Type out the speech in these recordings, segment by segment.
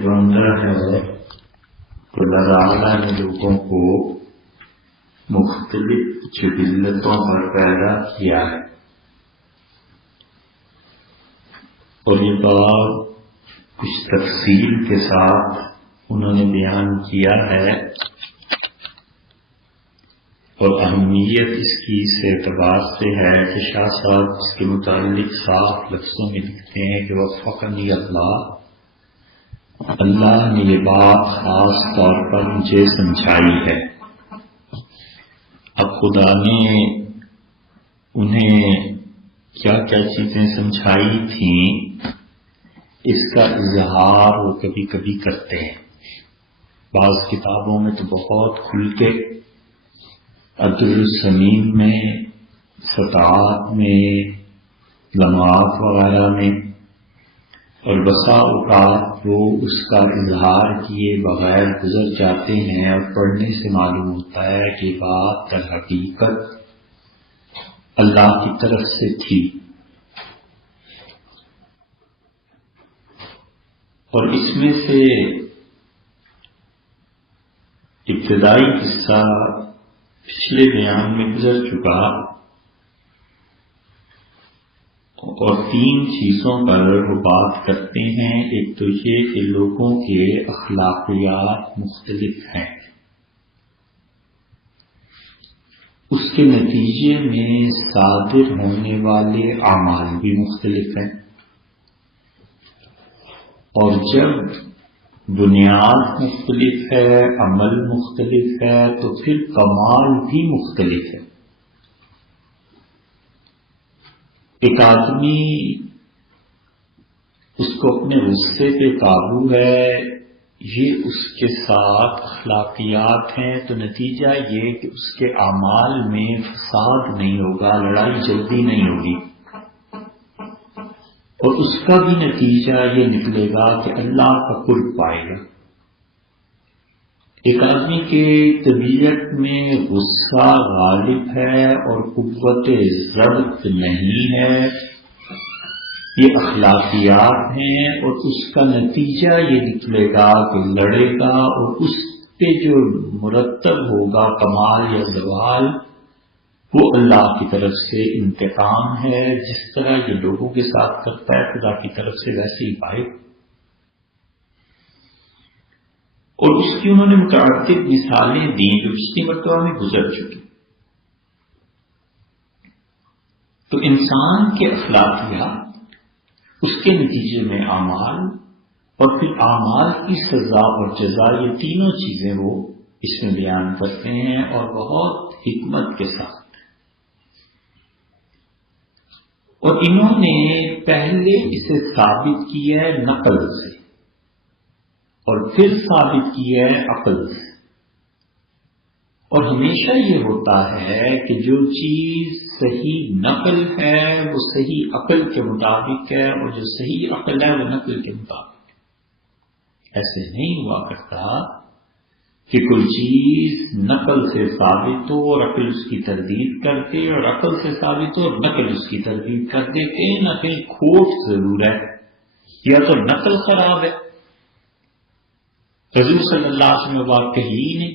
ڈھونڈا ہے تو اللہ تعالیٰ نے لوگوں کو مختلف جبلتوں پر پیدا کیا ہے، اور یہ بات کچھ تفصیل کے ساتھ انہوں نے بیان کیا ہے، اور اہمیت اس کی اس اعتبار سے ہے کہ شاہ صاحب اس کے متعلق صاف لفظوں میں لکھتے ہیں کہ وفقنی اللہ نے یہ بات خاص طور پر مجھے سمجھائی ہے۔ اب خدا نے انہیں کیا کیا چیزیں سمجھائی تھیں اس کا اظہار وہ کبھی کبھی کرتے ہیں۔ بعض کتابوں میں تو بہت کھل کے، عدل السمین میں، سطاعت میں، لمعات وغیرہ میں، اور بسا اوقات وہ اس کا اظہار کیے بغیر گزر جاتے ہیں، اور پڑھنے سے معلوم ہوتا ہے کہ بات در حقیقت اللہ کی طرف سے تھی۔ اور اس میں سے ابتدائی حصہ پچھلے بیان میں گزر چکا، اور تین چیزوں پر وہ بات کرتے ہیں۔ ایک تو یہ کہ لوگوں کے اخلاقیات مختلف ہیں، اس کے نتیجے میں صادر ہونے والے اعمال بھی مختلف ہیں، اور جب بنیاد مختلف ہے، عمل مختلف ہے، تو پھر کمال بھی مختلف ہے۔ ایک آدمی اس کو اپنے غصے پہ قابو ہے، یہ اس کے ساتھ اخلاقیات ہیں، تو نتیجہ یہ کہ اس کے اعمال میں فساد نہیں ہوگا، لڑائی جلدی نہیں ہوگی، اور اس کا بھی نتیجہ یہ نکلے گا کہ اللہ کا قرب پائے گا۔ ایک آدمی کے طبیعت میں غصہ غالب ہے اور قوت ضبط نہیں ہے، یہ اخلاقیات ہیں، اور اس کا نتیجہ یہ نکلے گا کہ لڑے گا، اور اس پہ جو مرتب ہوگا کمال یا زوال وہ اللہ کی طرف سے انتقام ہے۔ جس طرح یہ لوگوں کے ساتھ کرتا ہے خدا کی طرف سے ویسے ہی پائے۔ اور اس کی انہوں نے متعدد مثالیں دیں جو پچھلی مرتبہ میں گزر چکی۔ تو انسان کے اخلاقیات، اس کے نتیجے میں اعمال، اور پھر اعمال کی سزا اور جزا، یہ تینوں چیزیں وہ اس میں بیان کرتے ہیں، اور بہت حکمت کے ساتھ۔ اور انہوں نے پہلے اسے ثابت کیا ہے نقل سے، اور پھر ثابت کیا ہے عقل سے۔ اور ہمیشہ یہ ہوتا ہے کہ جو چیز صحیح نقل ہے وہ صحیح عقل کے مطابق ہے، اور جو صحیح عقل ہے وہ نقل کے مطابق ہے۔ ایسے نہیں ہوا کرتا کہ کوئی چیز نقل سے ثابت ہو اور عقل اس کی تردید کرتے، اور عقل سے ثابت ہو اور نقل اس کی تردید کر دے۔ کہیں نہ کہیں کھوٹ ضرور ہے، یا تو نقل خراب ہے، حضور صلی اللہ علیہ وسلم نے بات کہی ہی نہیں،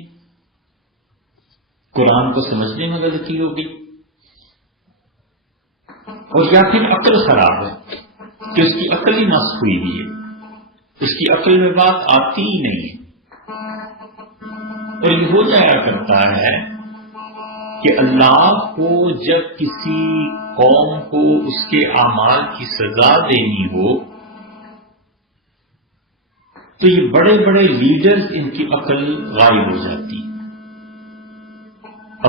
قرآن کو سمجھنے میں غلطی ہوگی، اور یا پھر عقل خراب ہے کہ اس کی عقل ہی نصب ہوئی ہوئی ہے، اس کی عقل میں بات آتی ہی نہیں ہے۔ اور یہ ہو جایا کرتا ہے کہ اللہ کو جب کسی قوم کو اس کے اعمال کی سزا دینی ہو تو یہ بڑے بڑے لیڈرز، ان کی عقل غائب ہو جاتی،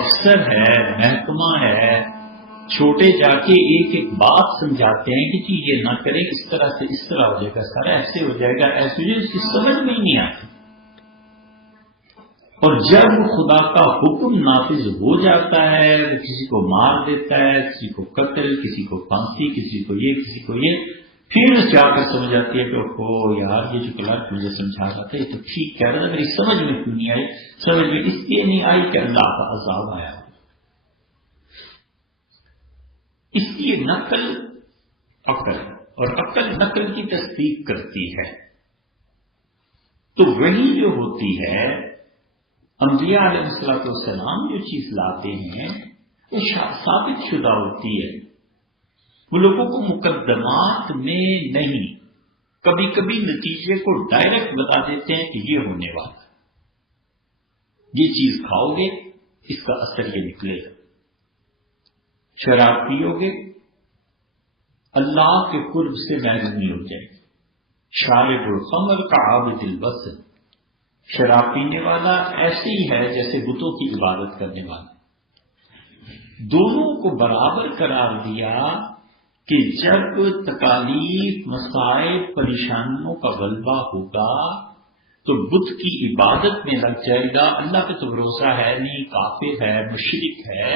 افسر ہے، محکمہ ہے، چھوٹے جا کے ایک ایک بات سمجھاتے ہیں کہ جی یہ نہ کرے، اس طرح سے اس طرح ہو جائے گا، سارا ایسے ہو جائے گا، ایسے ہو جائے گا، اس کی سمجھ میں ہی نہیں آتی۔ اور جب خدا کا حکم نافذ ہو جاتا ہے، وہ کسی کو مار دیتا ہے، کسی کو قتل، کسی کو پھانسی، کسی کو یہ، کسی کو یہ، پھر جا کر سمجھ آتی ہے کہ اوہ یار یہ جو کلرک مجھے سمجھا رہا تھا یہ تو ٹھیک کہہ رہا تھا، میری سمجھ میں کیوں نہیں آئی؟ سمجھ میں اس لیے نہیں آئی کہ اللہ کا عذاب آیا۔ اس لیے نقل عقل، اور عقل نقل کی تصدیق کرتی ہے۔ تو وہی جو ہوتی ہے انبیاء علیہ السلام جو چیز لاتے ہیں وہ ثابت شدہ ہوتی ہے، وہ لوگوں کو مقدمات میں نہیں، کبھی کبھی نتیجے کو ڈائریکٹ بتا دیتے ہیں کہ یہ ہونے والا، یہ چیز کھاؤ گے اس کا اثر یہ نکلے گا، شراب پیو گے اللہ کے قرب سے محرومی ہو جائے گی، شارب الخمر کعابد البصر، شراب پینے والا ایسے ہی ہے جیسے بتوں کی عبادت کرنے والا۔ دونوں کو برابر قرار دیا کہ جب تکالیف، مسائل، پریشانیوں کا غلبہ ہوگا تو بت کی عبادت میں لگ جائے گا، اللہ پہ تو بھروسہ ہے نہیں، کافر ہے، مشرک ہے،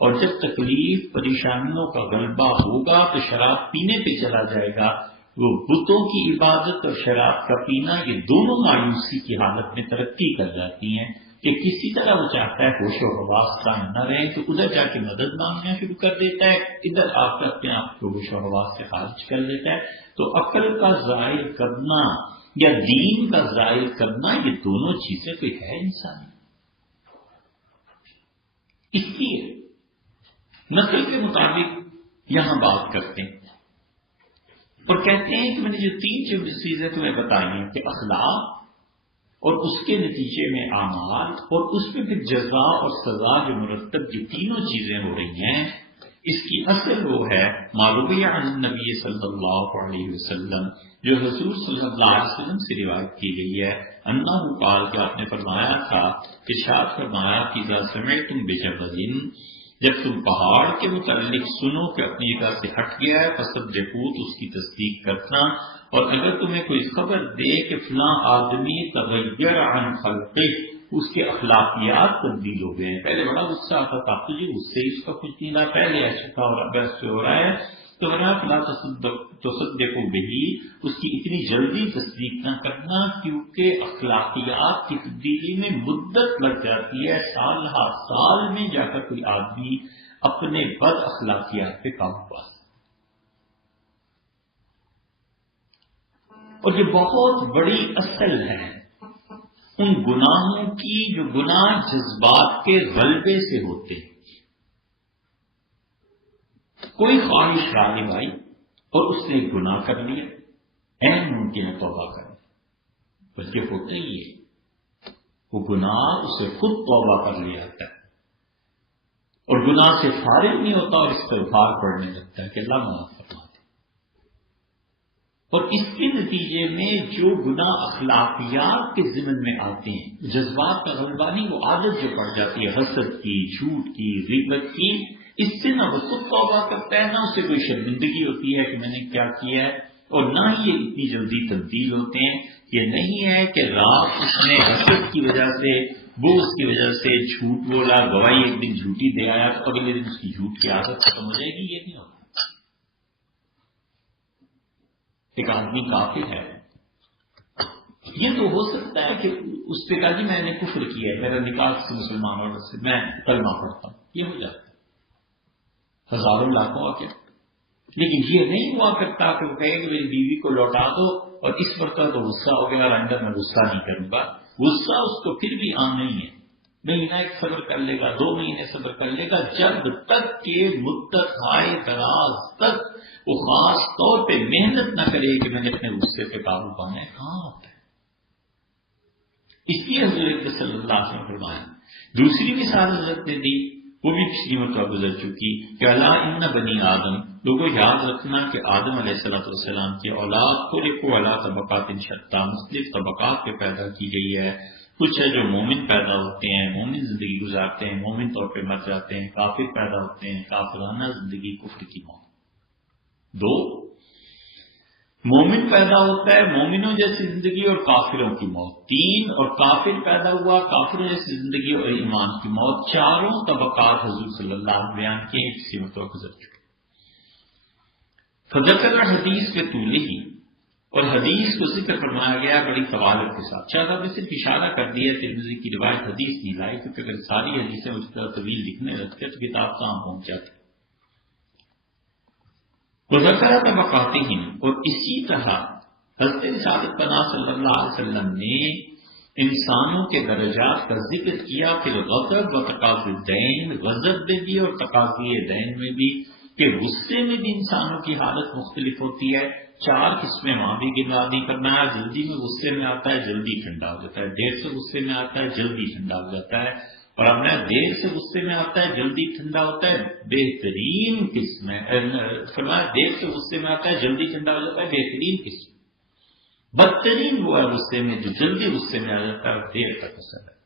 اور جب تکلیف، پریشانیوں کا غلبہ ہوگا تو شراب پینے پہ چلا جائے گا۔ وہ بتوں کی عبادت اور شراب کا پینا یہ دونوں مایوسی کی حالت میں ترقی کر جاتی ہیں کہ کسی طرح وہ چاہتا ہے ہوش و حواس قائم نہ رہے تو ادھر جا کے مدد مانگنا شروع کر دیتا ہے، ادھر آ کر اپنے آپ کو ہوش و حواس سے خارج کر لیتا ہے۔ تو عقل کا ظاہر کرنا یا دین کا ظاہر کرنا یہ دونوں چیزیں کوئی ہے انسانی۔ اس لیے نسل کے مطابق یہاں بات کرتے ہیں اور کہتے ہیں کہ میں نے جو تین چیزیں تمہیں بتائی ہیں کہ اخلاق اور اس کے نتیجے میں اعمال اور اس میں پھر جزا اور سزا جو مرتب یہ تینوں چیزیں ہو رہی ہیں، اس کی اصل وہ ہے معلوم عن نبی صلی اللہ علیہ وسلم، جو حضور صلی اللہ علیہ وسلم سے روایت کی گئی ہے، انہ قال کہ آپ نے فرمایا تھا، ارشاد فرمایا کہ اذا سمعتم بجبل، جب تم پہاڑ کے متعلق سنو کہ اپنی جگہ سے ہٹ گیا ہے فصدقوا، تو اس کی تصدیق کرنا، اور اگر تمہیں کوئی خبر دے کہ فلاں آدمی تغیر عن خلقہ، اس کے اخلاقیات تبدیل ہو گئے ہیں، پہلے بڑا غصہ آتا تھا تو جی اس سے اس کا کچھ نہیں رہا، پہلے ایسا تھا اور اب ایسے ہو رہا ہے، تو فلا تصدقوا بہ، اس کی اتنی جلدی تصدیق نہ کرنا، کیونکہ اخلاقیات کی تبدیلی میں مدت لگ جاتی ہے، سال ہر سال میں جا کر کوئی آدمی اپنے بد اخلاقیات پہ قابو پا۔ اور یہ بہت بڑی اصل ہے ان گناہوں کی جو گناہ جذبات کے غلبے سے ہوتے ہیں۔ کوئی خواہش راغب آئی اور اس نے گناہ کر لیا، عین ممکن ہے توبہ کرنا، بلکہ ہوتا ہی ہے وہ گناہ اسے خود توبہ کر لیا جاتا ہے اور گناہ سے فارغ نہیں ہوتا اور استغفار پڑھنے لگتا ہے کہ اللہ معاف فرما دے۔ اور اس کے نتیجے میں جو گناہ اخلاقیات کے ضمن میں آتے ہیں، جذبات کا غلبہ نہیں، وہ عادت جو پڑ جاتی ہے حسد کی، جھوٹ کی، غیبت کی، اس سے نہ وہ خود توبہ کرتا ہے، نہ اسے کوئی شرمندگی ہوتی ہے کہ میں نے کیا کیا ہے، اور نہ ہی یہ اتنی جلدی تبدیل ہوتے ہیں۔ یہ نہیں ہے کہ رات اس نے حسد کی وجہ سے، بغض کی وجہ سے جھوٹ بولا، گواہی ایک دن جھوٹی دے آیا تو اگلے دن اس کی جھوٹ کی عادت ختم ہو جائے گی، یہ نہیں ہوتا۔ ایک آدمی کافر ہے، یہ تو ہو سکتا ہے کہ اس پہ کہا جی میں نے کفر کیا ہے، میرا نکاح سے مسلمان عورت سے، میں کلمہ پڑھتا ہوں، یہ ہو جاتا ہے ہزاروں لاکھوں آ کے، لیکن یہ نہیں ہوا کرتا کہ وہ کہے کہ میری بیوی کو لوٹا دو اور اس مرتبہ تو غصہ ہو گیا اور آئندہ میں غصہ نہیں کروں گا۔ غصہ اس کو پھر بھی عام نہیں ہے، مہینہ ایک صبر کر لے گا، 2 مہینے صبر کر لے گا، جب تک کہ مدت آئے دراز تک وہ خاص طور پہ محنت نہ کرے کہ میں نے اپنے غصے پہ قابو پانا ہے، کہاں ہوتا ہے۔ اس لیے حضرت صلی اللہ علیہ وسلم فرمایا، دوسری مثال حضرت نے دی، وہ بھی پچھلی مرتبہ گزر چکی کہ اللہ ان بنی آدم، لوگوں یاد رکھنا کہ آدم علیہ السلام کی اولاد خلقوا علی طبقات شتیٰ، مختلف طبقات پہ پیدا کی گئی ہے۔ کچھ ہے جو مومن پیدا ہوتے ہیں، مومن زندگی گزارتے ہیں، مومن طور پہ مر جاتے ہیں، کافر پیدا ہوتے ہیں، کافرانہ زندگی، کفر کی موت۔ 2، مومن پیدا ہوتا ہے، مومنوں جیسی زندگی اور کافروں کی موت۔ 3، اور کافر پیدا ہوا، کافروں جیسی زندگی اور ایمان کی موت۔ 4 طبقات حضور صلی اللہ علیہ وسلم بیان کیے، کسی مرتبہ گزر چکے۔ فذکر حدیث کے طول ہی، اور حدیث کو ذکر فرمایا گیا بڑی طوالت کے ساتھ۔ شاید آپ نے صرف اشارہ کر دیا، ترمذی کی روایت حدیث نہیں لائی، کیونکہ اگر ساری حدیثیں اس طرح طویل لکھنے لگتے تو کتاب کہاں پہنچ جاتی۔ وذکر طبقاتہم، اور اسی طرح حضرت رسالت پناہ صلی اللہ علیہ وسلم نے انسانوں کے درجات کا ذکر کیا، پھر غضب و تقاضی الدین، غضب میں بھی اور تقاضی دین میں بھی، کہ غصے میں بھی انسانوں کی حالت مختلف ہوتی ہے۔ 4 قسمیں وہاں بھی گنا دی فرمایا، جلدی میں غصے میں آتا ہے جلدی ٹھنڈا ہو جاتا ہے، دیر سے غصے میں آتا ہے جلدی ٹھنڈا ہو جاتا ہے، اور اب دیر سے غصے میں آتا ہے جلدی ٹھنڈا ہوتا ہے بہترین قسم ہے، فرمایا دیر سے غصے میں آتا ہے جلدی ٹھنڈا ہو جاتا ہے بہترین قسم، بدترین وہ ہے غصے میں جو جلدی غصے میں آ جاتا ہے اور دیر تک غصہ ہے۔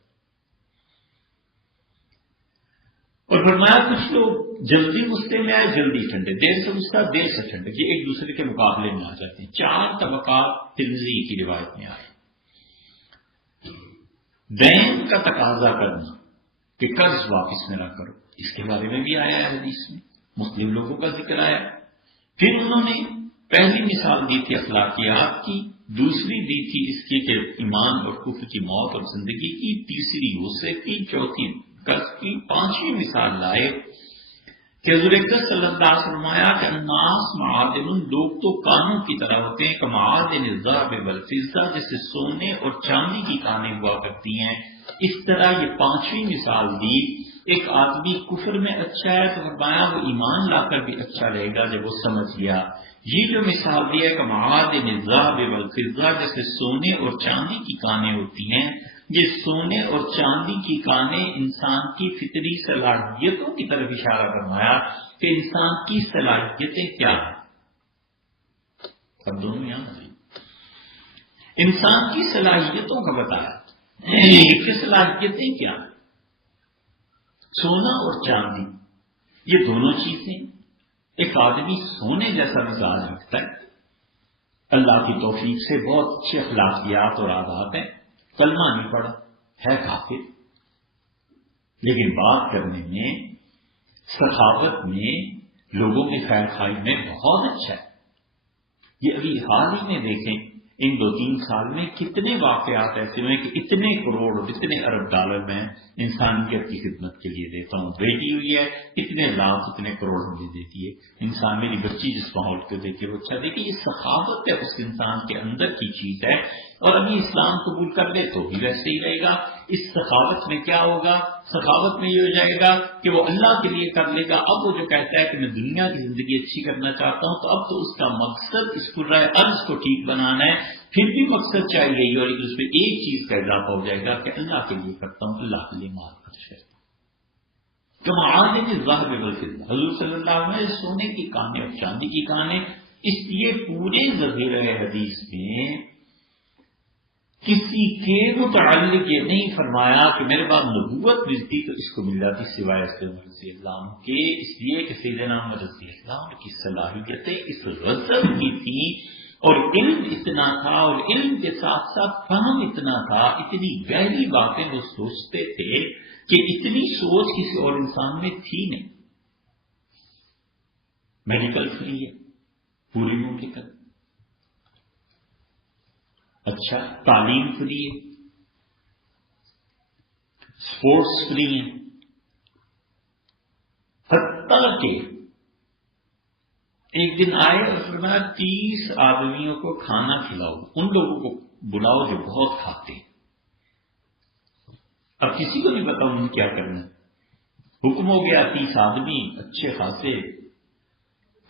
اور فرمایا کچھ لوگ جلدی غصے میں آئے جلدی ٹھنڈے، دیر سے غصہ دیر سے ٹھنڈے، یہ ایک دوسرے کے مقابلے میں آ جاتے ہیں۔ 4 طبقات ترمذی کی روایت میں آئے۔ دین کا تقاضا کرنا کہ قرض واپس نہ کرو، اس کے بارے میں بھی آیا ہے حدیث میں، مسلم لوگوں کا ذکر آیا۔ پھر انہوں نے پہلی مثال دی تھی اخلاقیات کی، دوسری دی تھی اس کی کہ ایمان اور کفر کی موت اور زندگی کی، تیسری غصے کی، چوتھی قرض کی، 5ویں مثال لائے کہ حضور اکرم صلی اللہ علیہ وسلم فرمایا کہ الناس معادن، لوگ تو کانوں کی طرح ہوتے ہیں، کمعادن الذهب والفضہ، جیسے سونے اور چاندی کی کانیں ہوا کرتی ہیں۔ اس طرح یہ 5ویں مثال دی، ایک آدمی کفر میں اچھا ہے تو فرمایا وہ ایمان لا کر بھی اچھا رہے گا جب وہ سمجھ گیا۔ یہ جو مثال دی ہے کمعادن الذهب والفضہ، جیسے سونے اور چاندی کی کانیں ہوتی ہیں، یہ سونے اور چاندی کی کانیں انسان کی فطری صلاحیتوں کی طرف اشارہ فرمایا کہ انسان کی صلاحیتیں کیا ہیں۔ اب دونوں یہاں انسان کی صلاحیتوں کا بتایا کہ صلاحیتیں کیا ہیں۔ سونا اور چاندی یہ دونوں چیزیں، ایک آدمی سونے جیسا مزاج رکھتا ہے، اللہ کی توفیق سے بہت اچھے اخلاقیات اور عادات ہیں، کلمہ نہیں پڑا ہے کافر، لیکن بات کرنے میں، سخاوت میں، لوگوں کی خیر خواہی میں بہت اچھا ہے۔ یہ ابھی حال ہی میں دیکھیں ان 2-3 سال میں کتنے واقعات ایسے ہوئے کہ اتنے کروڑ اور اتنے ارب ڈالر میں انسانیت کی خدمت کے لیے دیتا ہوں، بیٹی ہوئی ہے اتنے لاکھ اتنے کروڑ مجھے دیتی ہے، انسان میری بچی جس ماحول کو دیکھے وہ اچھا دیکھے، یہ سخاوت ہے، اس انسان کے اندر کی چیز ہے، اور ابھی اسلام قبول کر لے تو بھی ویسے ہی رہے گا۔ اس سخاوت میں کیا ہوگا؟ سخاوت میں یہ ہو جائے گا کہ وہ اللہ کے لیے کر لے گا۔ اب وہ جو کہتا ہے کہ میں دنیا کی زندگی اچھی کرنا چاہتا ہوں، تو اب تو اس کا مقصد اس پورا عرض کو ٹھیک بنانا ہے، پھر بھی مقصد چاہیے اور اس میں ایک چیز کا اضافہ ہو جائے گا کہ اللہ کے لیے کرتا ہوں، اللہ کے لیے مال خرچ کرتا ہوں۔ تو معادن الذهب والفضہ، حضور صلی اللہ علیہ وسلم سونے کی کانیں اور چاندی کی کانیں، اس لیے پورے ذخیرہ حدیث میں کسی کے متعلق یہ نہیں فرمایا کہ میرے بعد نبوت ملتی تو اس کو مل جاتی سوائے اس عمر رضی اللہ عنہ کے، اس لیے کہ سیدنا عمر رضی اللہ عنہ کی صلاحیتیں اس غضب کی تھی، اور علم اتنا تھا، اور علم کے ساتھ ساتھ فہم اتنا تھا، اتنی گہری باتیں وہ سوچتے تھے کہ اتنی سوچ کسی اور انسان میں تھی نہیں۔ میڈیکل فری ہے پوری مملکت، اچھا تعلیم فری ہے، اسپورٹس فری ہیں، حتیٰ کہ ایک دن آئے اور فرمایا 30 آدمیوں کو کھانا کھلاؤ، ان لوگوں کو بلاؤ جو بہت کھاتے ہیں۔ اب کسی کو نہیں پتا انہوں نے کیا کرنا ہے، حکم ہو گیا 30 آدمی اچھے خاصے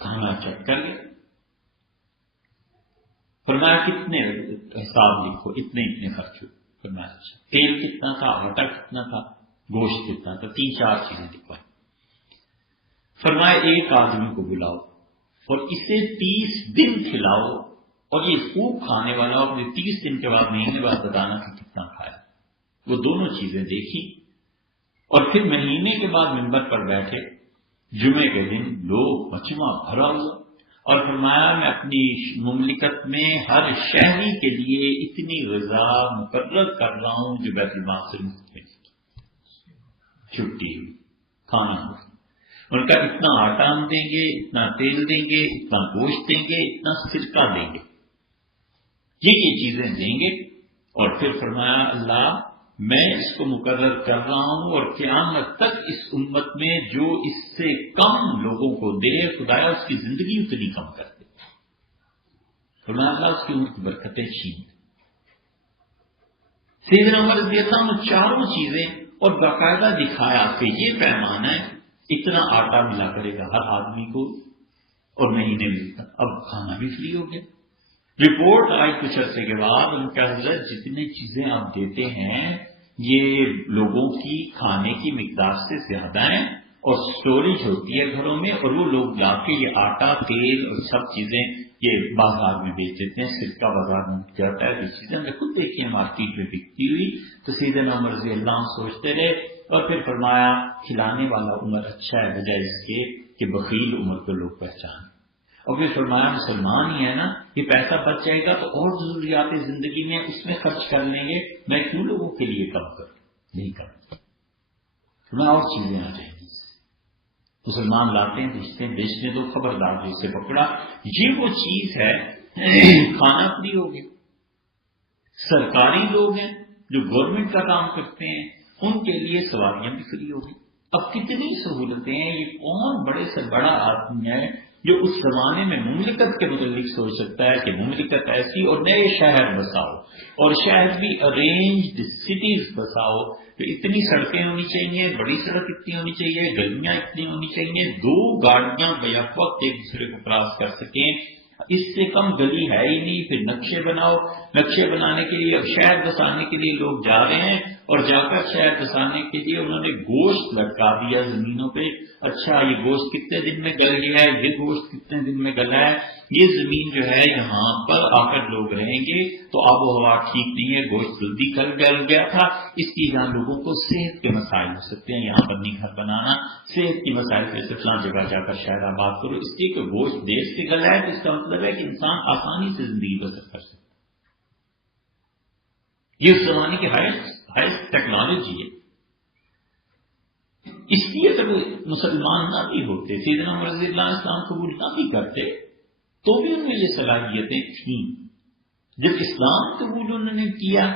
کھانا چیک کر گئے، فرمایا کتنے حساب لکھو، اتنے خرچ ہوئے، فرمایا اچھا تیل کتنا تھا، آٹا کتنا تھا، گوشت کتنا تھا، 3-4 چیزیں لکھوائی، فرمایا ایک آدمی کو بلاؤ اور اسے 30 دن کھلاؤ، اور یہ خوب کھانے والا اپنے 30 دن کے بعد مہینے بعد بتانا کہ کتنا کھایا۔ وہ دونوں چیزیں دیکھی، اور پھر مہینے کے بعد منبر پر بیٹھے، جمعے کے دن لوگ مجمع بھرا ہوا، اور فرمایا میں اپنی مملکت میں ہر شہری کے لیے اتنی غذا مقرر کر رہا ہوں جو بیت المال سے مفت میں چھٹی ہوئی، کھانا مفت، ان کا اتنا آٹا ہم دیں گے، اتنا تیل دیں گے، اتنا گوشت دیں گے، اتنا سرکہ دیں گے، یہ چیزیں دیں گے، اور پھر فرمایا اللہ میں اس کو مقرر کر رہا ہوں، اور قیامت تک اس امت میں جو اس سے کم لوگوں کو دے، خدایا اس کی زندگی اتنی کم کر دے۔ فرمایا اللہ اس کی عمر کی برکتیں چھین۔ سیدنا عمر رضی اللہ عنہ چاروں چیزیں اور باقاعدہ دکھایا کہ یہ پیمانہ ہے، اتنا آٹا ملا کرے گا ہر آدمی کو اور مہینے ملتا، اب کھانا بھی فری ہو گیا۔ رپورٹ آئی کچھ عرصے کے بعد، ان کا حضرت جتنی چیزیں آپ دیتے ہیں یہ لوگوں کی کھانے کی مقدار سے زیادہ ہیں اور اسٹوریج ہوتی ہے گھروں میں، اور وہ لوگ لا کے یہ آٹا تیل اور سب چیزیں یہ بازار میں بیچ دیتے ہیں، سرکہ بازار میں بک جاتا ہے، یہ چیزیں ہم نے خود دیکھی ہیں مارکیٹ میں بکتی ہوئی۔ تو سیدنا عمر رضی اللہ عنہ سوچتے رہے اور پھر فرمایا کھلانے والا عمر اچھا ہے بجائے اس کے کہ بخیل عمر کو لوگ پہچان۔ اور پھر فرمایا مسلمان ہی ہے نا، یہ پیسہ بچ جائے گا تو اور ضروریات زندگی میں اس میں خرچ کر لیں گے، میں کیوں لوگوں کے لیے کم کروں، نہیں کروں، میں اور چیزیں آ جائیں گی۔ مسلمان لاتے ہیں بیچنے دو، خبردار جو اسے پکڑا، یہ وہ چیز ہے کھانا فری ہو گیا۔ سرکاری لوگ ہیں جو گورنمنٹ کا کام کرتے ہیں ان کے لیے سواریاں بھی فری ہو گئی۔ اب کتنی سہولتیں ہیں، یہ کون بڑے سے بڑا آدمی ہے جو اس زمانے میں مملکت کے متعلق سوچ سکتا ہے کہ مملکت ایسی اور نئے شہر بساؤ اور شہر بھی ارینجڈ سٹیز بساؤ، تو اتنی سڑکیں ہونی چاہیے، بڑی سڑک اتنی ہونی چاہیے، گلیاں اتنی ہونی چاہیے، دو گاڑیاں بیک وقت ایک دوسرے کو کراس کر سکیں، اس سے کم گلی ہے ہی نہیں۔ پھر نقشے بناؤ، نقشے بنانے کے لیے اب شہر بسانے کے لیے لوگ جا رہے ہیں اور جا کر شہر بسانے کے لیے انہوں نے گوشت لٹکا دیا زمینوں پہ، اچھا یہ گوشت کتنے دن میں گل گیا ہے، یہ گوشت کتنے دن میں گلا ہے، یہ زمین جو ہے یہاں پر آ کر لوگ رہیں گے تو آب و ہوا ٹھیک نہیں ہے، گوشت جلدی گل گیا تھا، اس کی یہاں لوگوں کو صحت کے مسائل ہو سکتے ہیں، یہاں پر نہیں گھر بنانا، صحت کی مسائل سے فلاں جگہ جا کر شاید آباد کرو، اس لیے کہ گوشت دیر سے گلا ہے تو اس کا مطلب ہے کہ انسان آسانی سے زندگی بسر کر سکتا ہے۔ یہ اس زمانے کی ہائیسٹ ٹیکنالوجی ہے، اس لیے اگر وہ مسلمان نہ بھی ہوتے، سیدنا عمر رضی اللہ عنہ اسلام قبول نہ بھی کرتے تو بھی ان میں یہ صلاحیتیں تھیں۔ جب اسلام قبول انہوں نے کیا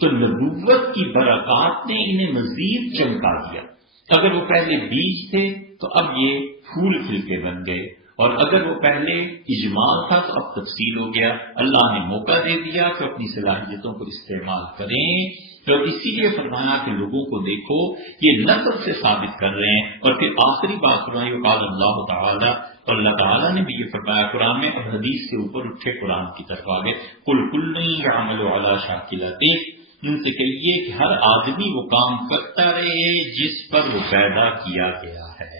تو نبوت کی برکات نے انہیں مزید چمکا دیا۔ اگر وہ پہلے بیج تھے تو اب یہ پھول کھل کے بن گئے، اور اگر وہ پہلے اجمال تھا تو اب تفصیل ہو گیا۔ اللہ نے موقع دے دیا کہ اپنی صلاحیتوں کو استعمال کریں، تو اسی لیے فرمایا کہ لوگوں کو دیکھو یہ نسب سے ثابت کر رہے ہیں۔ اور پھر آخری بات فرمائی وقال اللہ تعالیٰ، اور اللہ تعالیٰ نے بھی یہ فرمایا قرآن میں، اب حدیث سے اوپر اٹھے قرآن کی طرف آگے، قل کل یعمل علی شاکلتہ، ان سے کہیے کہ ہر آدمی وہ کام کرتا رہے جس پر وہ پیدا کیا گیا ہے۔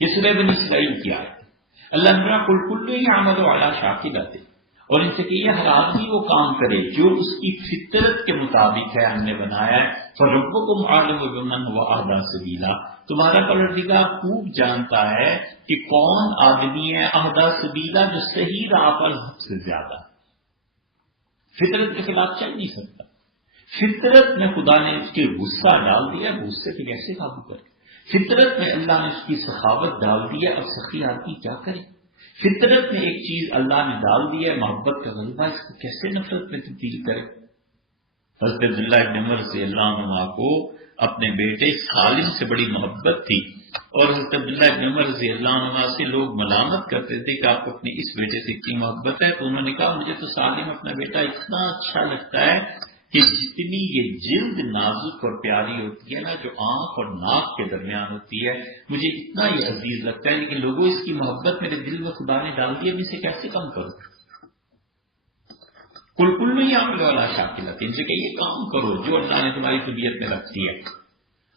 یہ سورہ بنی اسرائیل کی آیت ہے۔ اللہ نے قل کل یعمل علی شاکلتہ، اور ان سے کہیے ہر آدمی وہ کام کرے جو اس کی فطرت کے مطابق ہے، ہم نے بنایا ہے۔ فَرَبُّكُمْ أَعْلَمُ بِمَنْ هُوَ أَهْدَىٰ سَبِيلًا، تمہارا پروردگار خوب جانتا ہے کہ کون آدمی ہے اہدیٰ سبیلا، جو صحیح راہ پر حد سے زیادہ فطرت کے خلاف چل نہیں سکتا۔ فطرت میں خدا نے اس کے غصہ ڈال دیا، غصے پہ کیسے قابو کرے؟ فطرت میں اللہ نے اس کی سخاوت ڈال دی ہے، اب سخی آدمی کیا کرے؟ فطرت میں ایک چیز اللہ نے ڈال دی ہے محبت کا غلبہ، اس کو کیسے نفرت میں تبدیل کرے؟ حضرت عبداللہ بن عمر رضی اللہ عنہ کو اپنے بیٹے سالم سے بڑی محبت تھی، اور حضرت عبداللہ بن عمر رضی اللہ عنہ سے لوگ ملامت کرتے تھے کہ آپ کو اپنی اس بیٹے سے اتنی محبت ہے، تو انہوں نے کہا مجھے تو سالم اپنا بیٹا اتنا اچھا لگتا ہے کہ جتنی یہ جلد نازک اور پیاری ہوتی ہے نا، جو آنکھ اور ناک کے درمیان ہوتی ہے، مجھے اتنا یہ عزیز لگتا ہے، لیکن لوگوں اس کی محبت میرے دل میں خدا نے ڈال دی ہے، میں اسے کیسے کم کروں؟ کل نہیں عمل والا شاکلت، ان سے کہ یہ کام کرو جو اللہ نے تمہاری طبیعت میں رکھتی ہے۔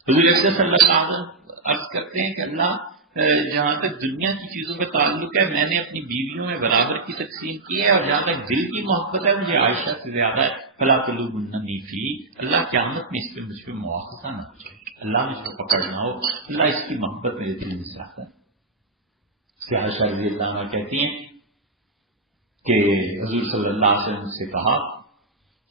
حضور اکرم صلی اللہ علیہ وسلم عرض کرتے ہیں کہ اللہ جہاں تک دنیا کی چیزوں کا تعلق ہے میں نے اپنی بیویوں میں برابر کی تقسیم کی ہے، اور جہاں تک دل کی محبت ہے مجھے عائشہ سے زیادہ ہے، فلا تلومنی فی، اللہ قیامت میں اس پہ مجھ پہ مواخذہ نہ ہو جائے، اللہ مجھ کو پکڑنا ہو، اللہ اس کی محبت میرے دل میں چاہتا ہے۔ عائشہ رضی اللہ عنہ کہتی ہیں کہ حضور صلی اللہ علیہ وسلم سے کہا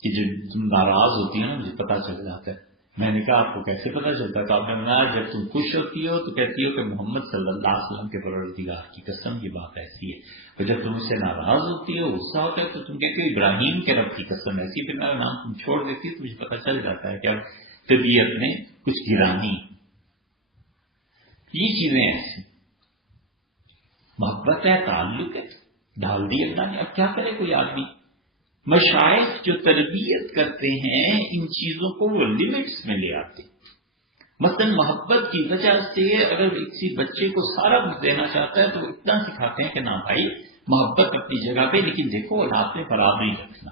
کہ جب تم ناراض ہوتی ہیں نا مجھے پتہ چل جاتا ہے۔ میں نے کہا آپ کو کیسے پتہ چلتا ہے؟ تو آپ نے بتایا جب تم خوش ہوتی ہو تو کہتی ہو کہ محمد صلی اللہ علیہ وسلم کے پروردگار کی قسم یہ بات ایسی ہے، اور جب تم اس سے ناراض ہوتی ہو غصہ ہوتا ہے تو تم کہتی ہو ابراہیم کے رب کی قسم ایسی، پھر میرا نام تم چھوڑ دیتی تو مجھے پتہ چل جاتا ہے کہ اب طبیعت میں کچھ گرانی۔ یہ چیزیں ایسی محبت ہے، تعلق ہے، ڈال دی اللہ نے. اب کیا کرے کوئی آدمی؟ مشائخ جو تربیت کرتے ہیں ان چیزوں کو وہ لمٹس میں لے آتے. مثلا محبت کی وجہ سے اگر کسی بچے کو سارا کچھ دینا چاہتا ہے تو وہ اتنا سکھاتے ہیں کہ نہ بھائی محبت اپنی جگہ پہ، لیکن دیکھو اولاد میں فراغ نہیں رکھنا.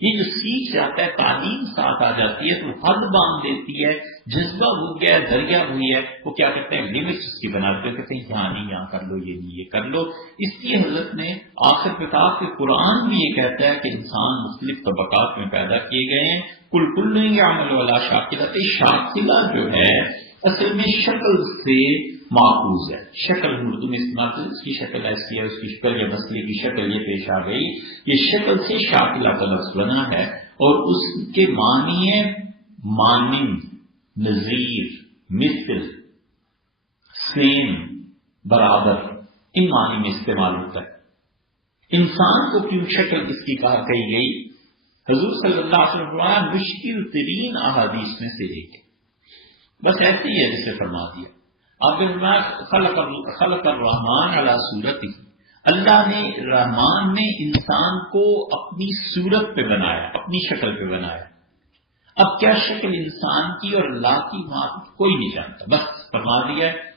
یہ جو سیکھ جاتا ہے، تعلیم ساتھ آ جاتی ہے تو حد باندھ دیتی ہے. جذبہ ہو گیا، دریا ہوئی ہے، وہ کیا کرتے ہیں لمٹس اس کی بناتے ہیں، کہتے ہیں یہاں نہیں، یہاں کر لو، یہ نہیں، یہ کر لو. اس لیے حضرت نے آخر کتاب کے قرآن بھی یہ کہتا ہے کہ انسان مختلف طبقات میں پیدا کیے گئے ہیں. کل یعمل علی شاکلۃ. شاکلہ جو ہے اصل میں شکل سے ماخوذ ہے. شکل اردو میں استعمال کرتے، اس کی شکل ایسی ہے، اس کی شکل یا مسئلے کی شکل یہ پیش آ گئی. یہ شکل سے شاکلہ کا لفظ بنا ہے اور اس کے معنی ہے مانند، نظیر، مثل، سیم، برابر. ان معنی میں استعمال ہوتا ہے. انسان کو کیوں شکل اس کی کہی گئی؟ حضور صلی اللہ علیہ وسلم مشکل ترین احادیث میں سے ایک ہے. بس ایسے ہی ہے جسے فرما دیا آپ نے، خلق الرحمن علی صورتہ. اللہ نے رحمان نے انسان کو اپنی صورت پہ بنایا، اپنی شکل پہ بنایا. اب کیا شکل انسان کی اور اللہ کی معرفت کوئی نہیں جانتا، بس فرما دیا ہے.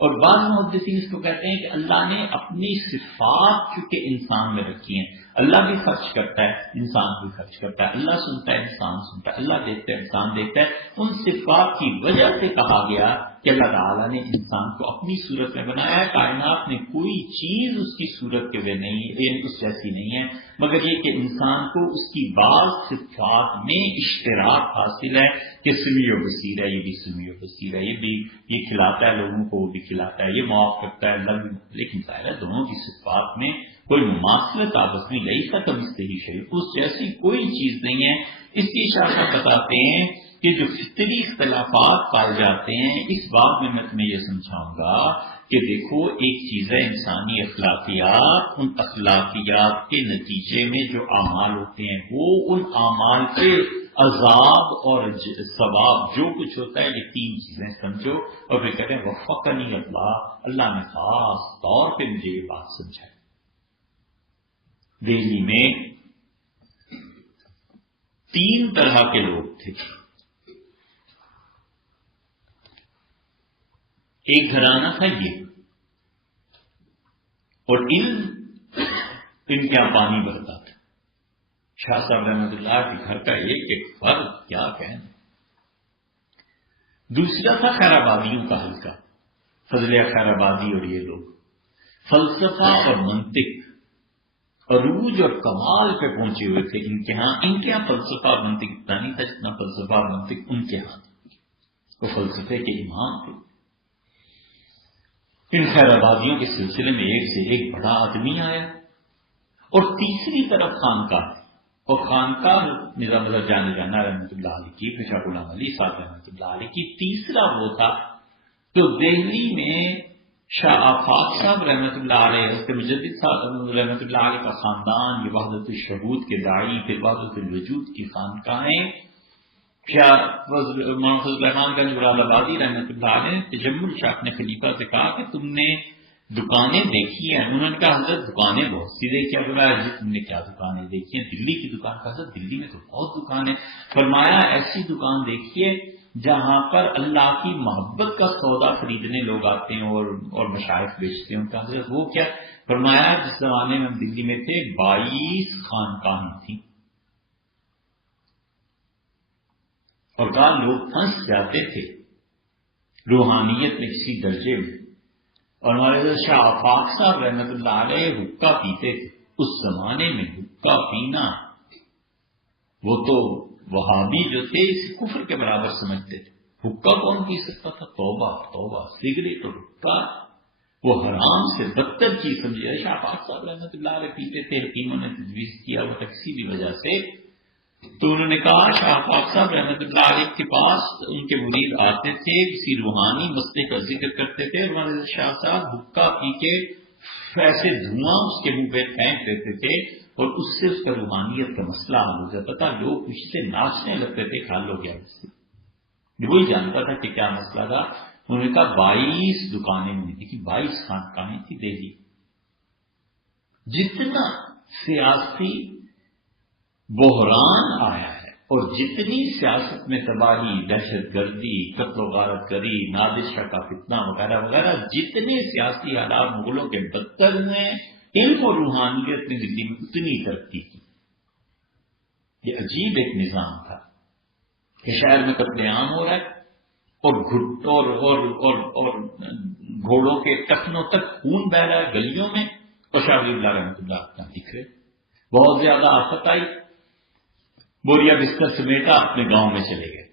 اور بعض محدثین اس کو کہتے ہیں کہ اللہ نے اپنی صفات چونکہ انسان میں رکھی ہیں. اللہ بھی خرچ کرتا ہے، انسان بھی خرچ کرتا ہے. اللہ سنتا ہے، انسان سنتا ہے. اللہ دیکھتا ہے، انسان دیکھتا ہے. ان صفات کی وجہ سے کہا گیا کہ اللہ تعالیٰ نے انسان کو اپنی صورت میں بنایا ہے. کائنات میں کوئی چیز اس کی صورت کے اس جیسی نہیں ہے، مگر یہ کہ انسان کو اس کی بعض صفات میں اشتراک حاصل ہے کہ سمیع و بصیر ہے. یہ بھی سمیع و بصیر ہے، یہ کھلاتا ہے لوگوں کو، وہ بھی کھلاتا ہے، یہ معاف کرتا ہے اللہ بھی. لیکن ظاہر ہے دونوں کی صفات میں کوئی مماثلت آپس میں نہیں تھا. کبھی صحیح شریف اس جیسی کوئی چیز نہیں ہے. اس کی شاخت بتاتے ہیں کہ جو فطری اختلافات پائے جاتے ہیں، اس بات میں تمہیں یہ سمجھاؤں گا کہ دیکھو ایک چیز ہے انسانی اخلاقیات. ان اخلاقیات کے نتیجے میں جو اعمال ہوتے ہیں وہ ان اعمال کے عذاب اور ثواب جو کچھ ہوتا ہے، یہ تین چیزیں سمجھو. اور پھر کہتے ہیں وفقنی اللہ نے خاص طور پہ مجھے یہ بات سمجھائی. دہلی میں 3 طرح کے لوگ تھے. ایک گھرانہ تھا یہ، اور ان کے یہاں پانی بہتا تھا. شاہ صاحب رحمۃ اللہ کے گھر کا ایک فرد کیا کہنا. دوسرا تھا خیر آبادیوں کا حلقہ، فضلیہ خیر آبادی. اور یہ لوگ فلسفہ اور منطق، عروج اور کمال پہ پہنچے ہوئے تھے. ان کے ہاں فلسفہ اور منطق اتنا نہیں تھا جتنا فلسفہ اور منطق ان کے ہاں. وہ فلسفے کے امام تھے. ان خیر آبادیوں کے سلسلے میں ایک سے ایک بڑا آدمی آیا. اور تیسری طرف خانقاہ، اور خانقاہ نظام مذہب جانے جانا رحمۃ اللہ علیہ کی، پھر شاہ غلام علی صاحب رحمۃ اللہ علیہ کی. تیسرا وہ تھا تو دہلی میں شاہ آفاق صاحب رحمۃ اللہ علیہ، حضرت مجدد صاحب رحمۃ اللہ علیہ کا خاندان، یہ وحدت الشہود کے داعی، پھر وحدت الوجود کی خانقاہیں. مولانا فضل الرحمان گنج مراد آبادی رحمۃ اللہ علیہ نے تجمل شاہ اپنے خلیفہ سے کہا کہ تم نے دکانیں دیکھی ہیں؟ انہوں نے کہا حضرت دکانیں بہت سی دیکھی ہیں. فرمایا جی تم نے کیا دکانیں دیکھی ہیں؟ دلی کی دکان. کہا حضرت دلی میں تو بہت دکانیں. فرمایا ایسی دکان دیکھیے جہاں پر اللہ کی محبت کا سودا خریدنے لوگ آتے ہیں اور مشائخ بیچتے ہیں. کہا حضرت وہ کیا؟ فرمایا جس زمانے میں ہم دلی میں تھے 22 خانقاہیں تھیں. اور کہا لوگ پھنس جاتے تھے روحانیت میں کسی درجے میں. اور ہمارے حضرت شاہ آفاق صاحب رحمۃ اللہ علیہ حقہ پیتے تھے. اس زمانے میں حقہ پینا وہ تو وہابی جو تھے اس کفر کے برابر سمجھتے تھے. حقہ کون پی سکتا تھا؟ توبہ توبہ. سگریٹ اور حقہ وہ حرام سے بدتر چیز سمجھے. شاہ آفاق صاحب رحمۃ اللہ علیہ پیتے تھے. حکیموں نے تجویز کیا وہ تکسیری وجہ سے. تو انہوں نے کہا شاہ آفاق صاحب رحمۃ اللہ علیہ کے پاس ان کے مرید آتے تھے، کسی روحانی مسئلے کا ذکر کرتے تھے. ہمارے شاہ صاحب حقہ پی کے ایسے دھواں اس کے منہ پہ پھینک دیتے تھے اور اس سے اس کا روحانیت کا مسئلہ حل ہو جاتا تھا. لوگ خوشی سے ناچنے لگتے تھے. حل ہو گیا اس سے. وہی جانتا تھا کہ کیا مسئلہ تھا. انہوں نے کہا 22 دکانیں ہوئی تھی کہ 22 خانقاہیں تھی دہلی. جتنا سیاسی بحران آیا ہے اور جتنی سیاست میں تباہی، دہشت گردی، قتل و غارت گری، نادر شاہ کا فتنہ وغیرہ وغیرہ، جتنے سیاسی حالات مغلوں کے بدتر ہوئے ہیں، علم اور روحانیت نے دلی میں اتنی ترقی کی۔ یہ عجیب ایک نظام تھا کہ شہر میں قتل عام ہو رہا ہے اور گھوڑوں کے ٹخنوں تک خون بہ رہا ہے گلیوں میں، اور شاہ ولی اللہ رحمۃ اللہ کا دکھ رہے۔ بہت زیادہ آفت آئی، بوریا بستر سمیٹا، اپنے گاؤں میں چلے گئے۔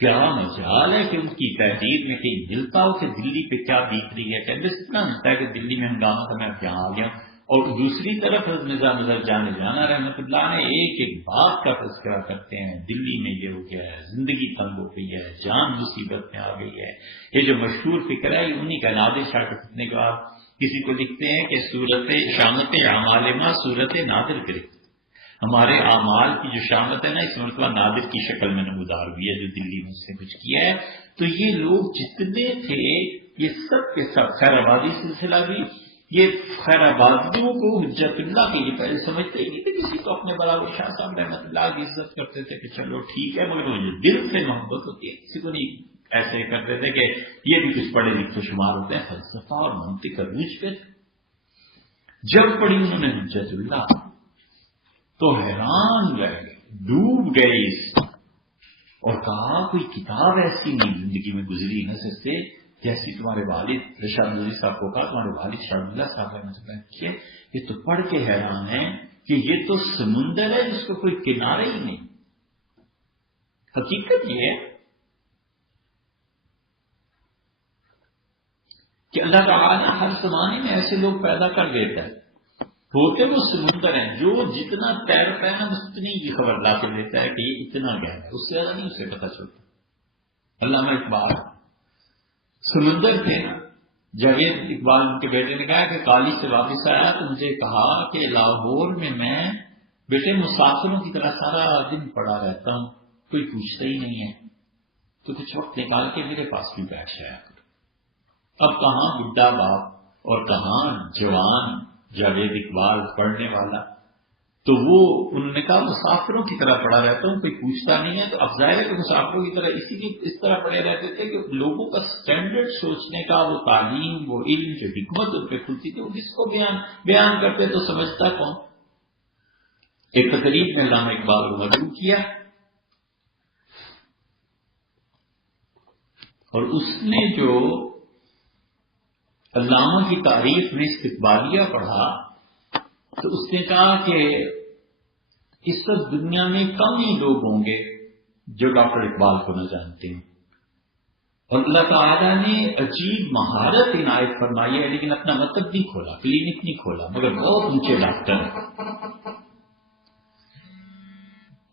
کیا مجال ہے کہ ان کی تحریر میں کہیں ملتا ہو کہ دلی پہ کیا بیت رہی ہے؟ کہ اتنا ملتا ہے کہ دلی میں ہنگامہ تھا، میں اب یہاں آ گیا۔ اور دوسری طرف حضرت مرزا نظر جان جانا رحمۃ اللہ نے ایک ایک بات کا تذکرہ کرتے ہیں، دلی میں یہ ہو گیا ہے، زندگی تنگ ہو گئی ہے، جان مصیبت میں آ گئی ہے۔ یہ جو مشہور فکر ہے یہ انہی کا، نادر شاہ کے فتنے کے بعد کسی کو لکھتے ہیں کہ صورت شامت اعمال ما صورت نادر گرفت، ہمارے اعمال کی جو شامت ہے نا اس مرتبہ نادر کی شکل میں نمودار ہوئی ہے، جو دلی میں اس نے کچھ کیا ہے۔ تو یہ لوگ جتنے تھے یہ سب کے سب، خیر آبادی سلسلہ بھی، یہ خیر آبادیوں کو حجت اللہ کے لیے پہلے سمجھتے ہی نہیں تھے، کسی کو اپنے بلاول شاہ صاحب رحمۃ اللہ کی عزت کرتے تھے کہ چلو ٹھیک ہے، مگر مجھے دل سے محبت ہوتی ہے، کسی کو نہیں ایسے کرتے تھے کہ یہ بھی کچھ پڑھے لکھے شمار ہوتے ہیں۔ فلسفہ اور منطق عروج پہ جب پڑھی انہوں نے حجت اللہ تو حیران رہ گئے، ڈوب گئے اس، اور کہا کوئی کتاب ایسی نہیں زندگی میں گزری نہ سکتے جیسی تمہارے والد رشاد نظری صاحب کو کہا، تمہارے والد شاہ اللہ صاحب نے کیا، یہ تو پڑھ کے حیران ہے کہ یہ تو سمندر ہے جس کو کوئی کنارے ہی نہیں۔ حقیقت یہ ہے کہ اللہ تعالیٰ ہر زمانے میں ایسے لوگ پیدا کر دیتا ہے، ہوتے وہ سمندر ہیں، جو جتنا تیرتا ہے نا اتنی یہ خبر لا کے دیتا ہے کہ یہ اتنا گہرا ہے، اس سے زیادہ نہیں اسے پتہ چلتا۔ علامہ اقبال سمندر تھے نا، جاوید اقبال ان کے بیٹے نے کہا کہ کالی سے واپس آیا تو مجھے کہا کہ لاہور میں بیٹے مسافروں کی طرح سارا دن پڑا رہتا ہوں، کوئی پوچھتا ہی نہیں ہے، تو کچھ وقت نکال کے میرے پاس بھی بیٹھ جایا کرو۔ اب کہاں بڈھا باپ اور کہاں جوان جاوید اقبال پڑھنے والا، تو وہ انہوں نے کہا مسافروں کی طرح پڑا رہتا ہوں، کوئی پوچھتا نہیں ہے۔ تو اب ظاہر ہے کہ مسافروں کی طرح اسی لیے اس طرح پڑے رہتے تھے کہ لوگوں کا سٹینڈرڈ سوچنے کا، وہ تعلیم، وہ علم، جو حکمت ان پہ کھلتی تھی، وہ کس کو بیان کرتے تو سمجھتا کون۔ ایک تقریب میں علامہ اقبال کو مدعو کیا اور اس نے جو علامہ کی تعریف میں استقبالیہ پڑھا تو اس نے کہا کہ اس وقت دنیا میں کم ہی لوگ ہوں گے جو ڈاکٹر اقبال کو نہ جانتے ہیں، اور اللہ تعالیٰ نے عجیب مہارت عنایت فرمائی ہے، لیکن اپنا مطلب نہیں کھولا، کلینک نہیں کھولا، مگر بہت اونچے ڈاکٹر ہیں،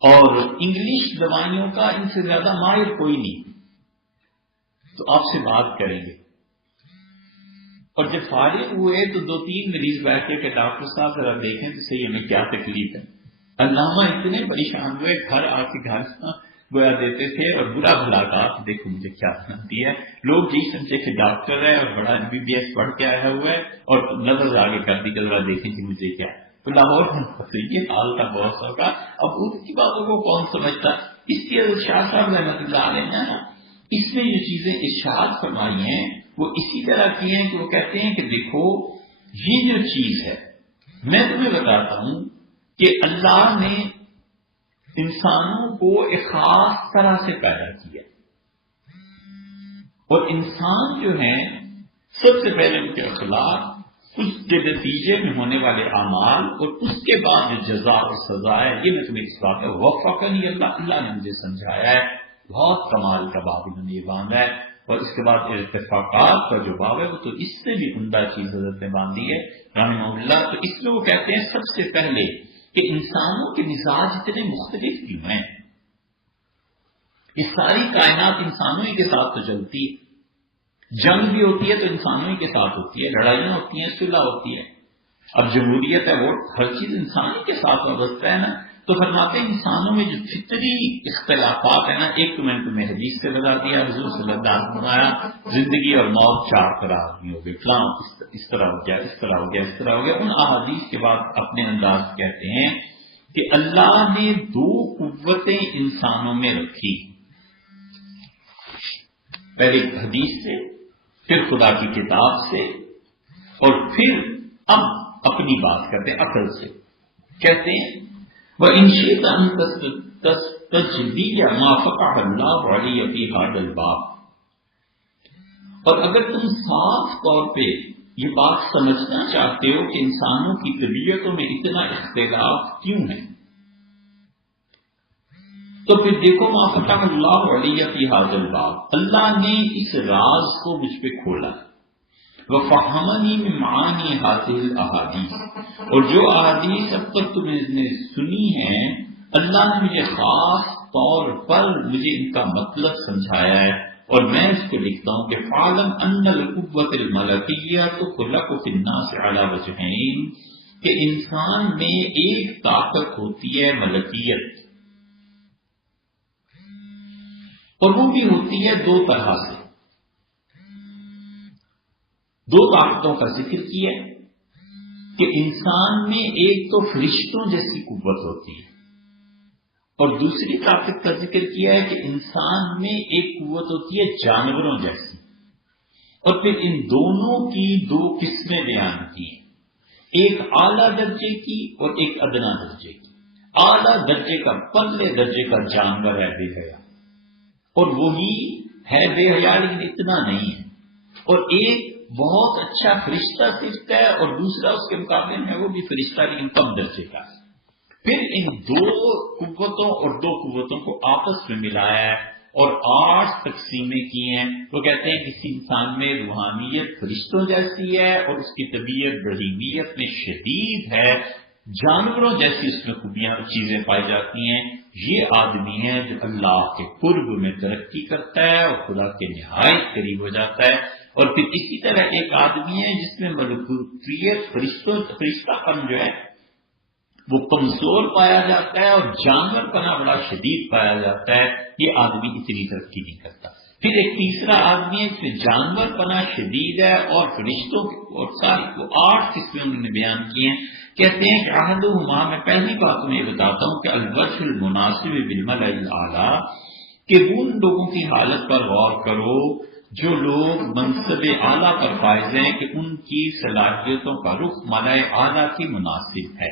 اور انگلش دوائیوں کا ان سے زیادہ ماہر کوئی نہیں، تو آپ سے بات کریں گے۔ اور جب فارغ ہوئے تو 2-3 مریض بیٹھے کہ ڈاکٹر صاحب ذرا دیکھیں تو صحیح ہمیں کیا تکلیف ہے۔ علامہ اتنے پریشان ہوئے، گھر آ کے گھر گویا دیتے تھے اور برا بھلا کہا کہ دیکھو مجھے کیا سنتی ہے، لوگ جی سمجھے کہ ڈاکٹر ہے اور بڑا MBBS پڑھ کے آیا ہوا ہے، اور نظر آگے کر دی کہ ذرا دیکھیں کہ مجھے کیا ہے۔ تو لاہور یہ حال تھا بہت سو کا، اب ان کی باتوں کو کون سمجھتا۔ اس لیے شاہ صاحب رحمۃ اللہ علیہ نے اس میں جو چیزیں ارشاد فرمائی ہیں وہ اسی طرح کی ہیں کہ وہ کہتے ہیں کہ دیکھو یہ جو چیز ہے، میں تمہیں بتاتا ہوں کہ اللہ نے انسانوں کو ایک خاص طرح سے پیدا کیا، اور انسان جو ہیں سب سے پہلے ان کے اخلاق، اس کے نتیجے میں ہونے والے اعمال، اور اس کے بعد جو جزا اور سزا ہے، یہ میں تمہیں اس بات ہے وفقنی اللہ نے مجھے سمجھایا ہے، بہت کمال کا باب انہوں نے یہ باندھا ہے۔ اور اس کے بعد اتفاقات کا جو باب ہے وہ تو اس سے بھی عمدہ چیز حضرت نے باندھی ہے رحمہ اللہ۔ تو اس میں وہ کہتے ہیں سب سے پہلے کہ انسانوں کے مزاج اتنے مختلف کیوں ہیں، اس ساری کائنات انسانوں ہی کے ساتھ تو چلتی ہے، جنگ بھی ہوتی ہے تو انسانوں ہی کے ساتھ ہوتی ہے، لڑائیاں ہوتی ہیں، صلح ہوتی ہے، اب جمہوریت ہے، ووٹ، ہر چیز انسانی کے ساتھ وابستہ ہے نا۔ تو فرماتے ہیں انسانوں میں جو فطری اختلافات ہیں نا، ایک تو میں نے تمہیں حدیث سے بتا دیا، حضور صلی اللہ علیہ وسلم نے فرمایا زندگی اور موت چار طرح آدمی ہو گئے، فلاں اس طرح ہو گیا، اس طرح ہو گیا، اس طرح ہو گیا۔ ان احادیث کے بعد اپنے انداز کہتے ہیں کہ اللہ نے دو قوتیں انسانوں میں رکھی، پہلے حدیث سے، پھر خدا کی کتاب سے، اور پھر اب اپنی بات کرتے ہیں عقل سے۔ کہتے ہیں وَإِنْ شِئْتَ أَن تَسْتَجْدِيَ مَا فَتَحَ اللَّهُ عَلَيَّ فِي هَذَا الْبَابِ، اور اگر تم صاف طور پہ یہ بات سمجھنا چاہتے ہو کہ انسانوں کی طبیعتوں میں اتنا اختلاف کیوں ہے، تو پھر دیکھو ما فتح اللہ علیہ فی هذا الباب، اللہ نے اس راز کو مجھ پہ کھولا، وفہمنی من معانی هذه الاحادیث، اور جو احادیث اب تک تم نے سنی ہیں اللہ نے مجھے خاص طور پر مجھے ان کا مطلب سمجھایا ہے، اور میں اس کو لکھتا ہوں کہ فعلم ان القوۃ الملکیہ تخلق فی الناس علی وجہین، کہ انسان میں ایک طاقت ہوتی ہے ملکیت، اور وہ بھی ہوتی ہے دو طرح سے۔ دو طاقتوں کا ذکر کیا ہے کہ انسان میں ایک تو فرشتوں جیسی قوت ہوتی ہے، اور دوسری طاقت کا ذکر کیا ہے کہ انسان میں ایک قوت ہوتی ہے جانوروں جیسی، اور پھر ان دونوں کی دو قسمیں بیان کی ہیں، ایک اعلیٰ درجے کی اور ایک ادنا درجے کی۔ اعلیٰ درجے کا پرلے درجے کا جانور ہے بے حیا، اور وہی ہے بے حیا لیکن اتنا نہیں ہے، اور ایک بہت اچھا فرشتہ صرف ہے اور دوسرا اس کے مقابلے میں وہ بھی فرشتہ لیکن کم درجے کا ہے۔ پھر ان دو قوتوں اور دو قوتوں کو آپس میں ملایا ہے اور 8 تقسیمیں کی ہیں۔ وہ کہتے ہیں کسی انسان میں روحانیت فرشتوں جیسی ہے اور اس کی طبیعت بہیمیت میں شدید ہے، جانوروں جیسی اس میں خوبیاں چیزیں پائی جاتی ہیں۔ یہ آدمی ہے جو اللہ کے قرب میں ترقی کرتا ہے اور خدا کے نہایت قریب ہو جاتا ہے۔ اور پھر اسی طرح ایک آدمی ہے جس میں ملکوتیت فرشتہ پن جو ہے وہ کمزور پایا جاتا ہے اور جانور پنا بڑا شدید پایا جاتا ہے، یہ آدمی اتنی ترقی نہیں کرتا۔ پھر ایک تیسرا آدمی ہے جس میں جانور پنا شدید ہے اور فرشتوں اور ساری کو 8 قسمیں انہوں نے بیان کی ہیں۔ کہتے ہیں کہ احدہما، میں پہلی بات تمہیں بتاتا ہوں کہ الوجہ المناسب بالملأ الاعلی، کہ ان لوگوں کی حالت پر غور کرو جو لوگ منصب اعلیٰ پر فائز ہیں کہ ان کی صلاحیتوں کا رخ ملأ اعلیٰ کی مناسب ہے۔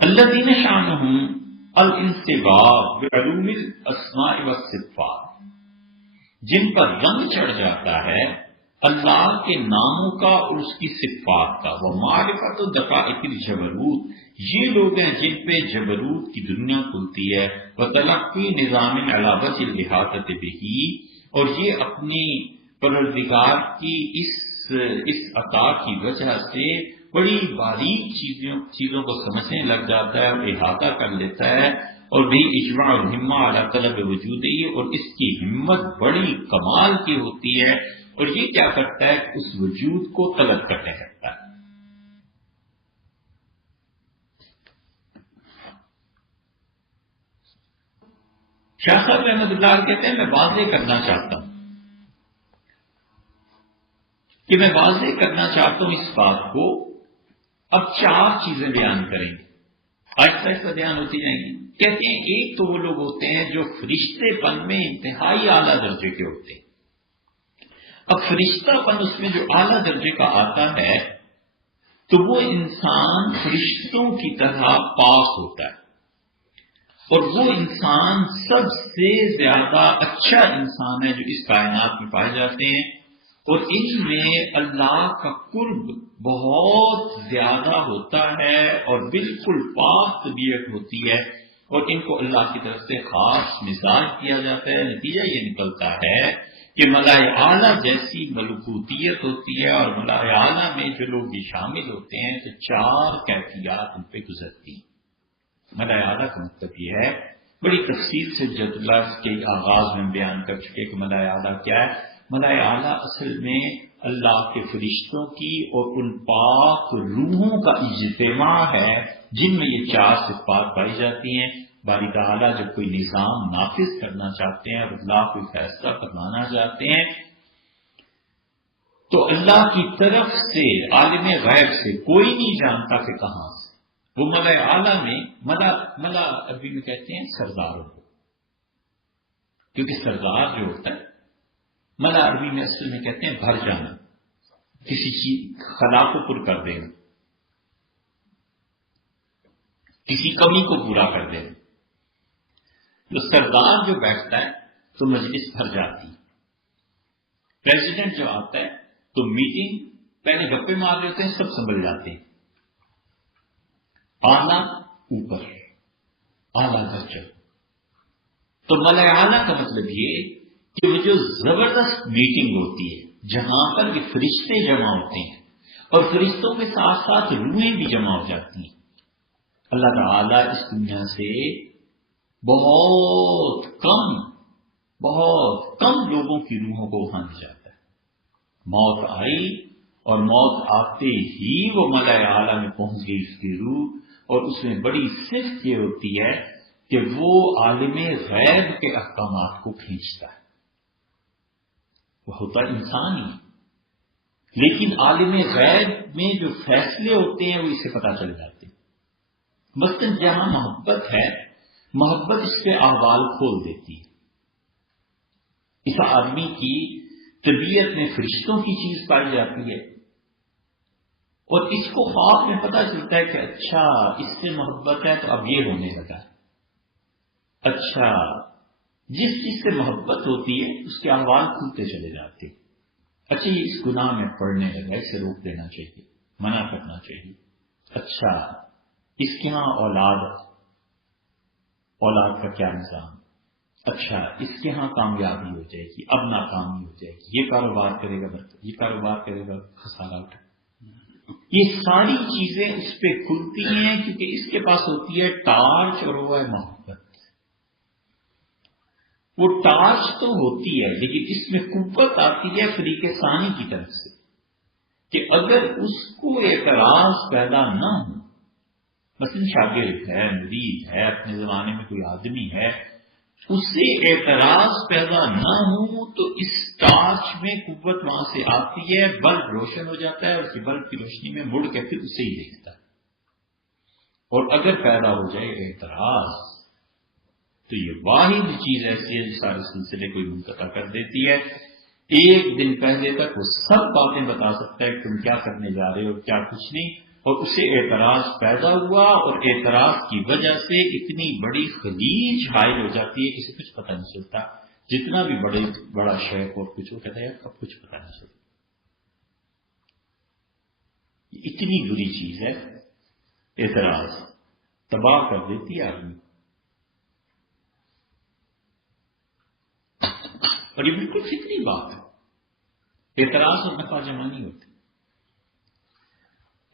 الذین شأنہم الانصباغ بعلوم الاسماء والصفات، جن پر رنگ چڑھ جاتا ہے اللہ کے ناموں کا اور اس کی صفات کا، ومعرفت دقائق الجبروت، یہ لوگ ہیں جن پہ جبروت کی دنیا کھلتی ہے، وتلقی نظام علی وجہ الاحاطۃ بہ، اور یہ اپنی پروردگار کی اس عطا کی وجہ سے بڑی باریک چیزوں کو سمجھنے لگ جاتا ہے اور احاطہ کر لیتا ہے، اور بھی اجماع الہمہ علی طلب وجودہ، اور اس کی ہمت بڑی کمال کی ہوتی ہے، اور یہ کیا کرتا ہے اس وجود کو طلب کرنے لگتا ہے۔ شاہ صاحب رحمۃ اللہ علیہ کہتے ہیں میں واضح کرنا چاہتا ہوں اس بات کو، اب 4 چیزیں بیان کریں گے، آہستہ آہستہ بیان ہوتی جائیں گی۔ کہتے ہیں ایک تو وہ لوگ ہوتے ہیں جو فرشتے پن میں انتہائی اعلیٰ درجے کے ہوتے ہیں۔ اب فرشتہ پن اس میں جو اعلیٰ درجے کا آتا ہے تو وہ انسان فرشتوں کی طرح پاک ہوتا ہے، اور وہ انسان سب سے زیادہ اچھا انسان ہے جو اس کائنات میں پائے جاتے ہیں، اور ان میں اللہ کا قرب بہت زیادہ ہوتا ہے اور بالکل پاک طبیعت ہوتی ہے، اور ان کو اللہ کی طرف سے خاص مزاج کیا جاتا ہے۔ نتیجہ یہ نکلتا ہے کہ ملائے اعلیٰ جیسی ملکوتیت ہوتی ہے، اور ملائے اعلیٰ میں جو لوگ بھی شامل ہوتے ہیں تو 4 کیفیات ان پہ گزرتی ہیں۔ ملائے اعلیٰ کا مطلب یہ ہے، بڑی تفصیل سے حجت اللہ کے آغاز میں بیان کر چکے کہ ملائے اعلیٰ کیا ہے۔ ملائے اعلیٰ اصل میں اللہ کے فرشتوں کی اور ان پاک روحوں کا اجتماع ہے جن میں یہ چار صفات پائی جاتی ہیں۔ باری تعالیٰ جب کوئی نظام نافذ کرنا چاہتے ہیں اور اللہ کوئی فیصلہ کروانا چاہتے ہیں تو اللہ کی طرف سے عالم غیب سے کوئی نہیں جانتا کہ کہاں سے وہ ملأ اعلیٰ میں ملا عربی میں کہتے ہیں سرداروں کو، کیونکہ سردار جو ہوتا ہے ملا عربی میں اصل میں کہتے ہیں بھر جانا، کسی چیز خلا کو پر کر دینا، کسی کمی کو پورا کر دینا۔ تو سردار جو بیٹھتا ہے تو مجلس بھر جاتی ہے۔ پریزیڈنٹ جو آتا ہے تو میٹنگ پہلے گپے مار رہے ہوتے ہیں، سب سنبھل جاتے ہیں۔ اعلیٰ اوپر، اعلیٰ درجہ۔ تو ملأ اعلیٰ کا مطلب یہ کہ وہ جو زبردست میٹنگ ہوتی ہے جہاں پر یہ فرشتے جمع ہوتے ہیں اور فرشتوں کے ساتھ ساتھ روحیں بھی جمع ہو جاتی ہیں۔ اللہ تعالیٰ اس دنیا سے بہت کم لوگوں کی روحوں کو وہاں لے جاتا ہے۔ موت آئی اور موت آتے ہی وہ ملأ اعلیٰ میں پہنچ گئی اس کی روح، اور اس میں بڑی صفت یہ ہوتی ہے کہ وہ عالم غیب کے احکامات کو کھینچتا ہے۔ وہ ہوتا انسان ہی، لیکن عالم غیب میں جو فیصلے ہوتے ہیں وہ اسے پتہ چل جاتے ہیں۔ مثلاً جہاں محبت ہے، محبت اس کے احوال کھول دیتی ہے۔ اس آدمی کی طبیعت میں فرشتوں کی چیز پائی جاتی ہے اور اس کو خواب میں پتہ چلتا ہے کہ اچھا اس سے محبت ہے تو اب یہ ہونے لگا ہے۔ اچھا جس چیز سے محبت ہوتی ہے اس کے احوال کھلتے چلے جاتے ہیں۔ اچھا یہ اس گناہ میں پڑنے لگا، اسے روک دینا چاہیے، منع کرنا چاہیے۔ اچھا اس کے ہاں اولاد کا کیا نظام، اچھا اس کے ہاں کامیابی ہو جائے گی، اب ناکامی ہو جائے گی، یہ کاروبار کرے گا برکت، یہ کاروبار کرے گا خسارہ اٹھا۔ یہ ساری چیزیں اس پہ کھلتی ہیں کیونکہ اس کے پاس ہوتی ہے ٹارچ اور وہ ہے محبت۔ وہ ٹارچ تو ہوتی ہے لیکن اس میں قوت آتی ہے فریق ثانی کی طرف سے کہ اگر اس کو اعتراض پیدا نہ ہو، مثلا شاگرد ہے، مرید ہے، اپنے زمانے میں کوئی آدمی ہے، اس سے اعتراض پیدا نہ ہو تو اس ٹارچ میں قوت وہاں سے آتی ہے، بلب روشن ہو جاتا ہے اور اس بلب کی روشنی میں مڑ کے پھر اسے ہی دیکھتا ہے۔ اور اگر پیدا ہو جائے اعتراض تو یہ واحد چیز ایسی ہے جو سارے سلسلے کو منقطع کر دیتی ہے۔ ایک دن پہلے تک وہ سب باتیں بتا سکتا ہے کہ تم کیا کرنے جا رہے ہو، کیا کچھ نہیں، اور اسے اعتراض پیدا ہوا اور اعتراض کی وجہ سے اتنی بڑی خلیج حائل ہو جاتی ہے کہ اسے کچھ پتہ نہیں چلتا۔ جتنا بھی بڑا شیخ اور کچھ وہ کہتا ہے اب کچھ پتہ نہیں چلتا۔ اتنی بری چیز ہے اعتراض، تباہ کر دیتی ہے آدمی۔ اور یہ بالکل فطری بات ہے، اعتراض اور نفع جمع نہیں ہوتے۔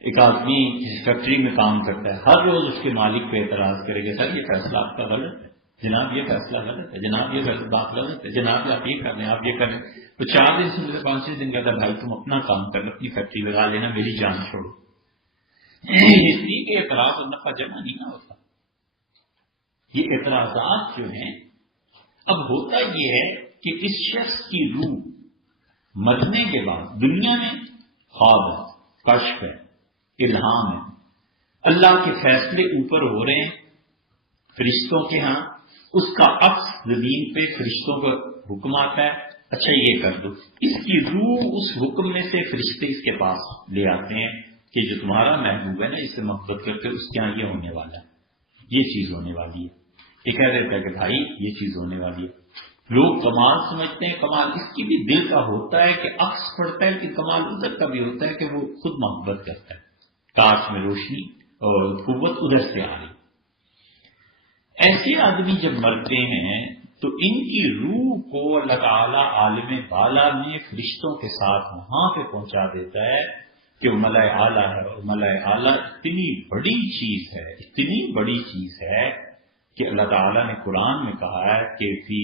ایک آدمی کسی فیکٹری میں کام کرتا ہے، ہر روز اس کے مالک پہ اعتراض کرے گا، سر یہ فیصلہ آپ کا غلط ہے، جناب یہ فیصلہ غلط ہے، جناب یہ بات غلط ہے، جناب آپ یہ کر رہے ہیں، آپ یہ کر رہے ہیں۔ تو 4 دن سے مجھے 5 دن کہتا ہے بھائی تم اپنا کام کرنا، اپنی فیکٹری لگا لینا، میری جان چھوڑو۔ اس لیے کہ اعتراض اور نفع جمع نہیں نہ ہوتا۔ یہ اعتراضات جو ہیں، اب ہوتا یہ ہے کہ اس شخص کی روح مرنے کے بعد دنیا میں خواب ہے، کشف ہے، الہام ہے، اللہ کے فیصلے اوپر ہو رہے ہیں فرشتوں کے ہاں، اس کا عکس زمین پہ فرشتوں کا حکم آتا ہے، اچھا یہ کر دو۔ اس کی روح اس حکم میں سے فرشتے اس کے پاس لے آتے ہیں کہ جو تمہارا محبوب ہے نا، اس سے محبت کر کے اس کے ہاں یہ ہونے والا ہے، یہ چیز ہونے والی ہے۔ یہ کہہ دیتا ہے کہ بھائی یہ چیز ہونے والی ہے۔ لوگ کمال سمجھتے ہیں، کمال اس کی بھی دل کا ہوتا ہے کہ عکس پڑتا ہے، کہ کمال ادھر کا بھی ہوتا ہے کہ وہ خود محبت کرتا ہے، ٹارچ میں روشنی اور قوت ادھر سے آ رہی۔ ایسے آدمی جب مرتے ہیں تو ان کی روح کو اللہ تعالیٰ عالم بالا میں فرشتوں کے ساتھ وہاں پہ پہنچا دیتا ہے کہ وہ ملأ اعلیٰ ہے، اور ملأ اعلیٰ اتنی بڑی چیز ہے، اتنی بڑی چیز ہے کہ اللہ تعالیٰ نے قرآن میں کہا ہے کہ فی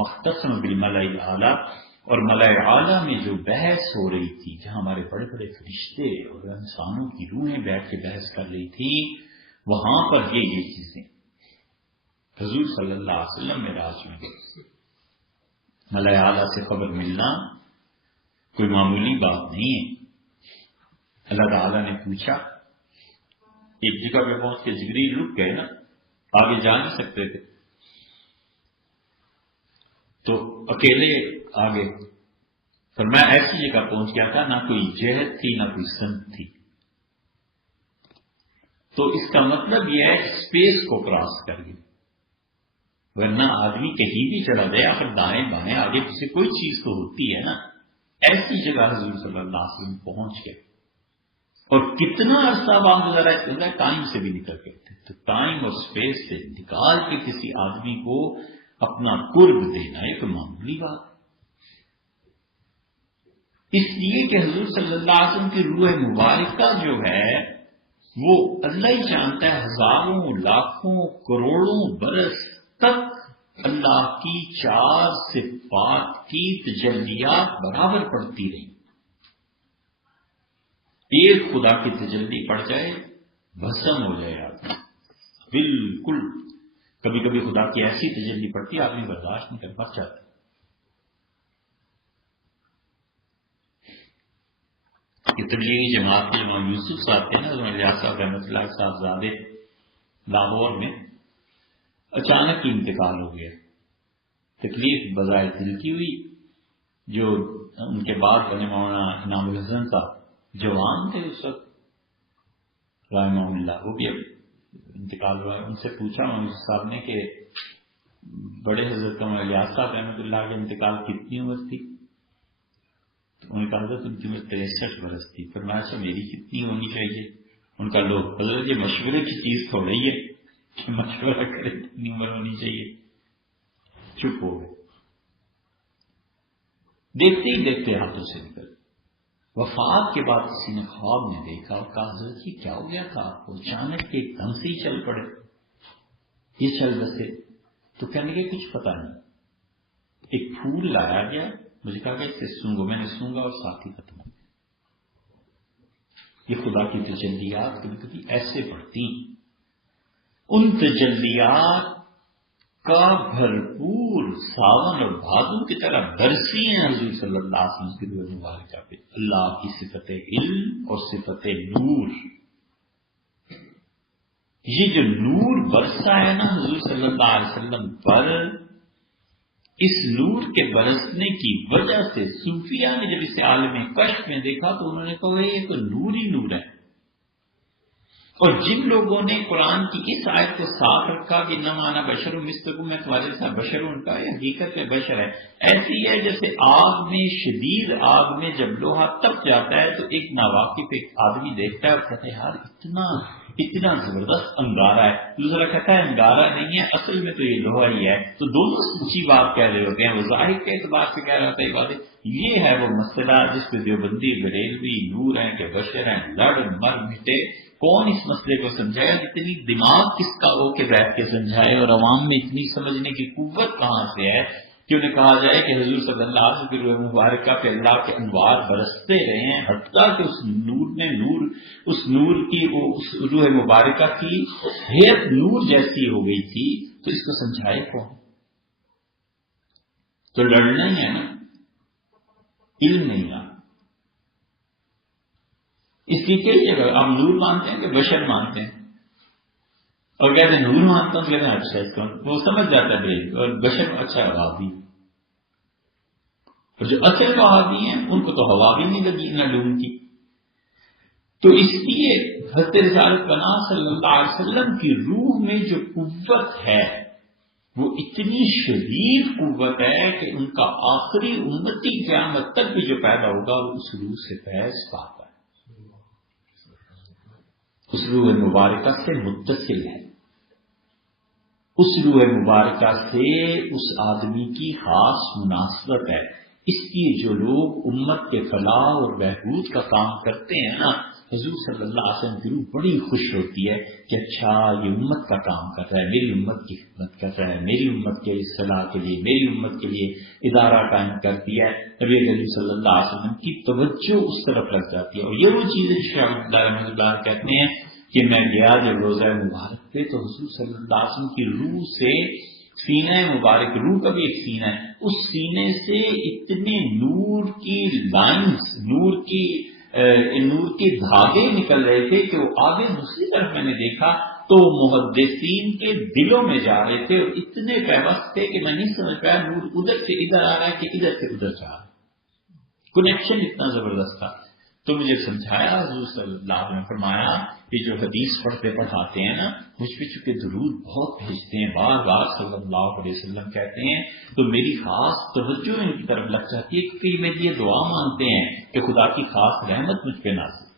مختصم بالملأ الاعلیٰ، اور ملائے اعلیٰ میں جو بحث ہو رہی تھی، جہاں ہمارے بڑے بڑے فرشتے اور انسانوں کی روحیں بیٹھ کے بحث کر رہی تھی، وہاں پر یہ چیزیں حضور صلی اللہ علیہ وسلم معراج میں ملائے اعلیٰ سے خبر ملنا کوئی معمولی بات نہیں ہے۔ اللہ تعالیٰ نے پوچھا، ایک جگہ پہ پہنچ کے جبریل رک گئے نا، آگے جا نہیں سکتے تھے، تو اکیلے آگے فرمایا ایسی جگہ پہنچ گیا تھا، نہ کوئی جہت تھی نہ کوئی سمت تھی۔ تو اس کا مطلب یہ ہے اسپیس کو کراس کر گئی، ورنہ آدمی کہیں بھی چلا جائے، آخر دائیں بائیں آگے پیچھے کوئی چیز تو ہوتی ہے نا۔ ایسی جگہ حضور صلی اللہ علیہ وسلم پہنچ گئے، اور کتنا عرصہ بعد گزرا، ٹائم سے بھی نکل گئے تھے۔ تو ٹائم اور اسپیس سے نکال کے کسی آدمی کو اپنا قرب دینا ایک معمولی بات، اس لیے کہ حضور صلی اللہ علیہ وسلم کی روح مبارکہ جو ہے وہ اللہ ہی جانتا ہے، ہزاروں لاکھوں کروڑوں برس تک اللہ کی 4 صفات کی تجلیات برابر پڑتی رہی۔ ایک خدا کی تجلی پڑ جائے بھسم ہو جائے آدمی بالکل۔ کبھی کبھی خدا کی ایسی تجلی پڑتی آدمی برداشت نہیں کر پا جاتا۔ یہ تبلیغی جماعت کے جو یوسف صاحب تھے نا، الیاس صاحب رحمۃ اللہ صاحبزادے، لاہور میں اچانک ہی انتقال ہو گیا۔ تکلیف بظاہر دل کی ہوئی۔ جو ان کے بعد بنے مولانا انعام الحسن صاحب جوان تھے اس وقت رحمہ اللہ، وہ بھی اب انتقال ہوا ہے۔ ان سے پوچھا مولانا صاحب نے کہ بڑے حضرت الیاس صاحب رحمۃ اللہ کے انتقال کتنی عمر تھی؟ انہوں نے کہا حضرت ان کی عمر 63 برس تھی۔ فرمایا اچھا میری کتنی ہونی چاہیے؟ ان کا لوگ حضرت یہ مشورے کی چیز تھوڑی ہے کہ مشورہ کرے کتنی عمر ہونی چاہیے۔ چپ ہو گئے، دیکھتے ہی دیکھتے ہاتھوں سے نکل۔ وفات کے بعد کسی نے خواب میں دیکھا اور کہا حضرت یہ کیا ہو گیا تھا آپ کو؟ اچانک ایک دم سے ہی چل پڑے، یہ چل بسے۔ تو کہنے لگے کچھ پتا نہیں، ایک پھول لایا گیا، مجھے کہا کہ اس سے سونگو، میں نے سونگا اور ساتھ ہی ختم ہو گیا۔ یہ خدا کی تجلیات کبھی کبھی ایسے پڑتی، ان تجلیات کا بھرپور ساون اور بھادو کی طرح برسی ہیں حضور صلی اللہ علیہ وسلم کی روح مبارکہ پہ۔ اللہ کی صفت علم اور صفت نور، یہ جو نور برسا ہے نا حضور صلی اللہ علیہ وسلم پر، اس نور کے برسنے کی وجہ سے صوفیہ نے جب اسے عالم کشف میں دیکھا تو انہوں نے کہا یہ تو نور ہی نور ہے۔ اور جن لوگوں نے قرآن کی اس آیت کو ساتھ رکھا کہ انما انا بشر مثلکم، میں تمہارے ساتھ بشر ہوں، ان کا یہ حقیقت میں بشر ہے، ایسی ہے جیسے آگ میں، شدید آگ میں جب لوہا تپ جاتا ہے تو ایک ناواقف ایک آدمی دیکھتا ہے اور کہتا ہے یار اتنا زبردست انگارہ ہے، دوسرا کہتا ہے انگارہ نہیں ہے، اصل میں تو یہ لوہا ہی ہے۔ تو دونوں اونچی بات کہہ رہے ہوتے ہیں، وہ ظاہر کے اعتبار سے کہہ رہا ہوتا ہے باتیں۔ یہ ہے وہ مسئلہ جس پہ دیوبندی بریلوی نور ہیں کہ بشر ہیں لڑ مر مٹے۔ کون اس مسئلے کو سمجھائے؟ اتنی دماغ کس کا ہو کہ بیٹھ کے سمجھائے، اور عوام میں اتنی سمجھنے کی قوت کہاں سے ہے کہ انہیں کہا جائے کہ حضور صلی اللہ علیہ وسلم کی روح مبارکہ پہ اللہ کے انوار برستے رہے ہیں، حتیٰ کہ اس نور میں اس نور کی اس روح مبارکہ کی حیت نور جیسی ہو گئی تھی، تو اس کو سمجھائے کون؟ تو لڑنا ہی ہے نا، علم نہیں رہا۔ اس کی کئی جگہ آپ نور مانتے ہیں کہ بشر مانتے ہیں، اور کہتے ہیں نور مانتا ہوں، کہتے ہیں اچھا اس کو وہ سمجھ جاتا ہے بریل، اور بشر اچھا وہابی، اور جو اصل وہابی ہیں ان کو تو ہوا بھی نہیں لگی نڈون کی۔ تو اس لیے حضرت رسالت پناہ صلی اللہ علیہ وسلم کی روح میں جو قوت ہے وہ اتنی شدید قوت ہے کہ ان کا آخری امتی قیامت تک بھی جو پیدا ہوگا وہ اس روح سے فیض پاتا ہے، اس روح مبارکہ سے متصل ہے، اس روح مبارکہ سے اس آدمی کی خاص مناسبت ہے۔ اس لیے جو لوگ امت کے فلاح اور بہبود کا کام کرتے ہیں نا، حضور صلی اللہ علیہ وسلم کی روح بڑی خوش ہوتی ہے کہ اچھا یہ امت کا کام کر رہا ہے، میری امت کی خدمت کر رہا ہے، میری امت کے اصلاح کے لیے، میری امت کے لیے ادارہ قائم کر دیا ہے۔ نبی کریم صلی اللہ علیہ وسلم کی توجہ اس طرف لگ جاتی ہے۔ اور یہ وہ چیزیں شیخ رحمۃ اللہ کہتے ہیں کہ میں گیا جب روزہ مبارک پہ تو حضور صلی اللہ علیہ وسلم کی روح سے سینہ مبارک، روح کا بھی ایک سینہ ہے، اس سینے سے اتنے نور کی لائنز، نور کے دھاگے نکل رہے تھے کہ وہ آگے دوسری طرف میں نے دیکھا تو محدثین کے دلوں میں جا رہے تھے اور اتنے پیوست تھے کہ میں نہیں سمجھ پایا نور ادھر سے ادھر آ رہا ہے کہ ادھر سے ادھر جا رہا ہے، کنیکشن اتنا زبردست تھا۔ تو مجھے سمجھایا حضور صلی اللہ علیہ وسلم نے فرمایا کہ جو حدیث پڑھاتے ہیں نا، مجھ پہ چونکہ درود بہت بھیجتے ہیں، بار بار صلی اللہ علیہ وسلم کہتے ہیں، تو میری خاص توجہ ان کی طرف لگ جاتی ہے کہ میری یہ دعا مانتے ہیں کہ خدا کی خاص رحمت مجھ پہ نازل۔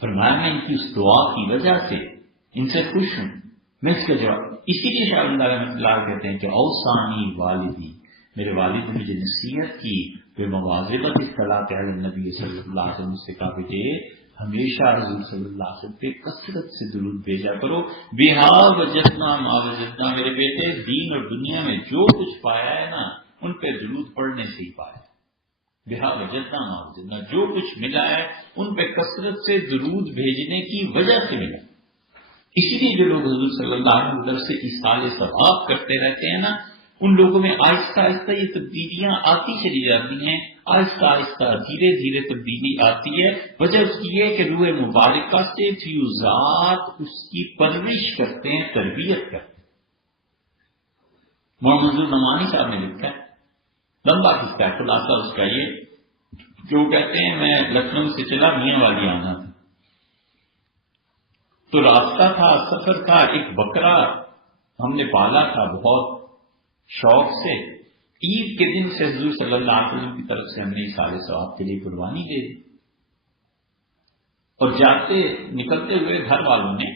فرمایا میں ان کی اس دعا کی وجہ سے ان سے خوش ہوں، میں اس کا جواب اسی لیے شاہ اللہ کہتے ہیں کہ اوصانی والدی، میرے والد نے مجھے نصیحت کی بے مواظبت اصطلاح علی النبی صلی اللہ علیہ وسلم سے کہا بیٹے ہمیشہ حضور صلی اللہ علیہ وسلم پہ کثرت سے درود بھیجا کرو، بہا وجدنا ما وجدنا، میرے بیٹے دین اور دنیا میں جو کچھ پایا ہے نا ان پہ درود پڑھنے سے ہی پایا، بہا وجدنا ما وجدنا، جو کچھ ملا ہے ان پہ کثرت سے درود بھیجنے کی وجہ سے ملا۔ اسی لیے جو لوگ حضور صلی اللہ علیہ وسلم سے ایصال ثواب کرتے رہتے ہیں نا، ان لوگوں میں آہستہ آہستہ یہ تبدیلیاں آتی چلی جاتی ہیں، آہستہ آہستہ دھیرے دھیرے تبدیلی آتی ہے۔ وجہ اس کی ہے کہ روح مبارکہ سے فیوزات اس کی پرورش کرتے ہیں، تربیت کرتے ہیں۔ محمد نعمانی صاحب نے لکھا ہے، لمبا قصہ ہے، خلاصہ اس کا یہ کہ وہ کہتے ہیں میں لکھنؤ سے چلا میاں والی آنا تھا، تو راستہ تھا، سفر تھا، ایک بکرا ہم نے پالا تھا بہت شوق سے، عید کے دن سے حضور صلی اللہ علیہ وسلم کی طرف سے ہم نے ایصال ثواب کے لیے قربانی دے دی، اور نکلتے ہوئے گھر والوں نے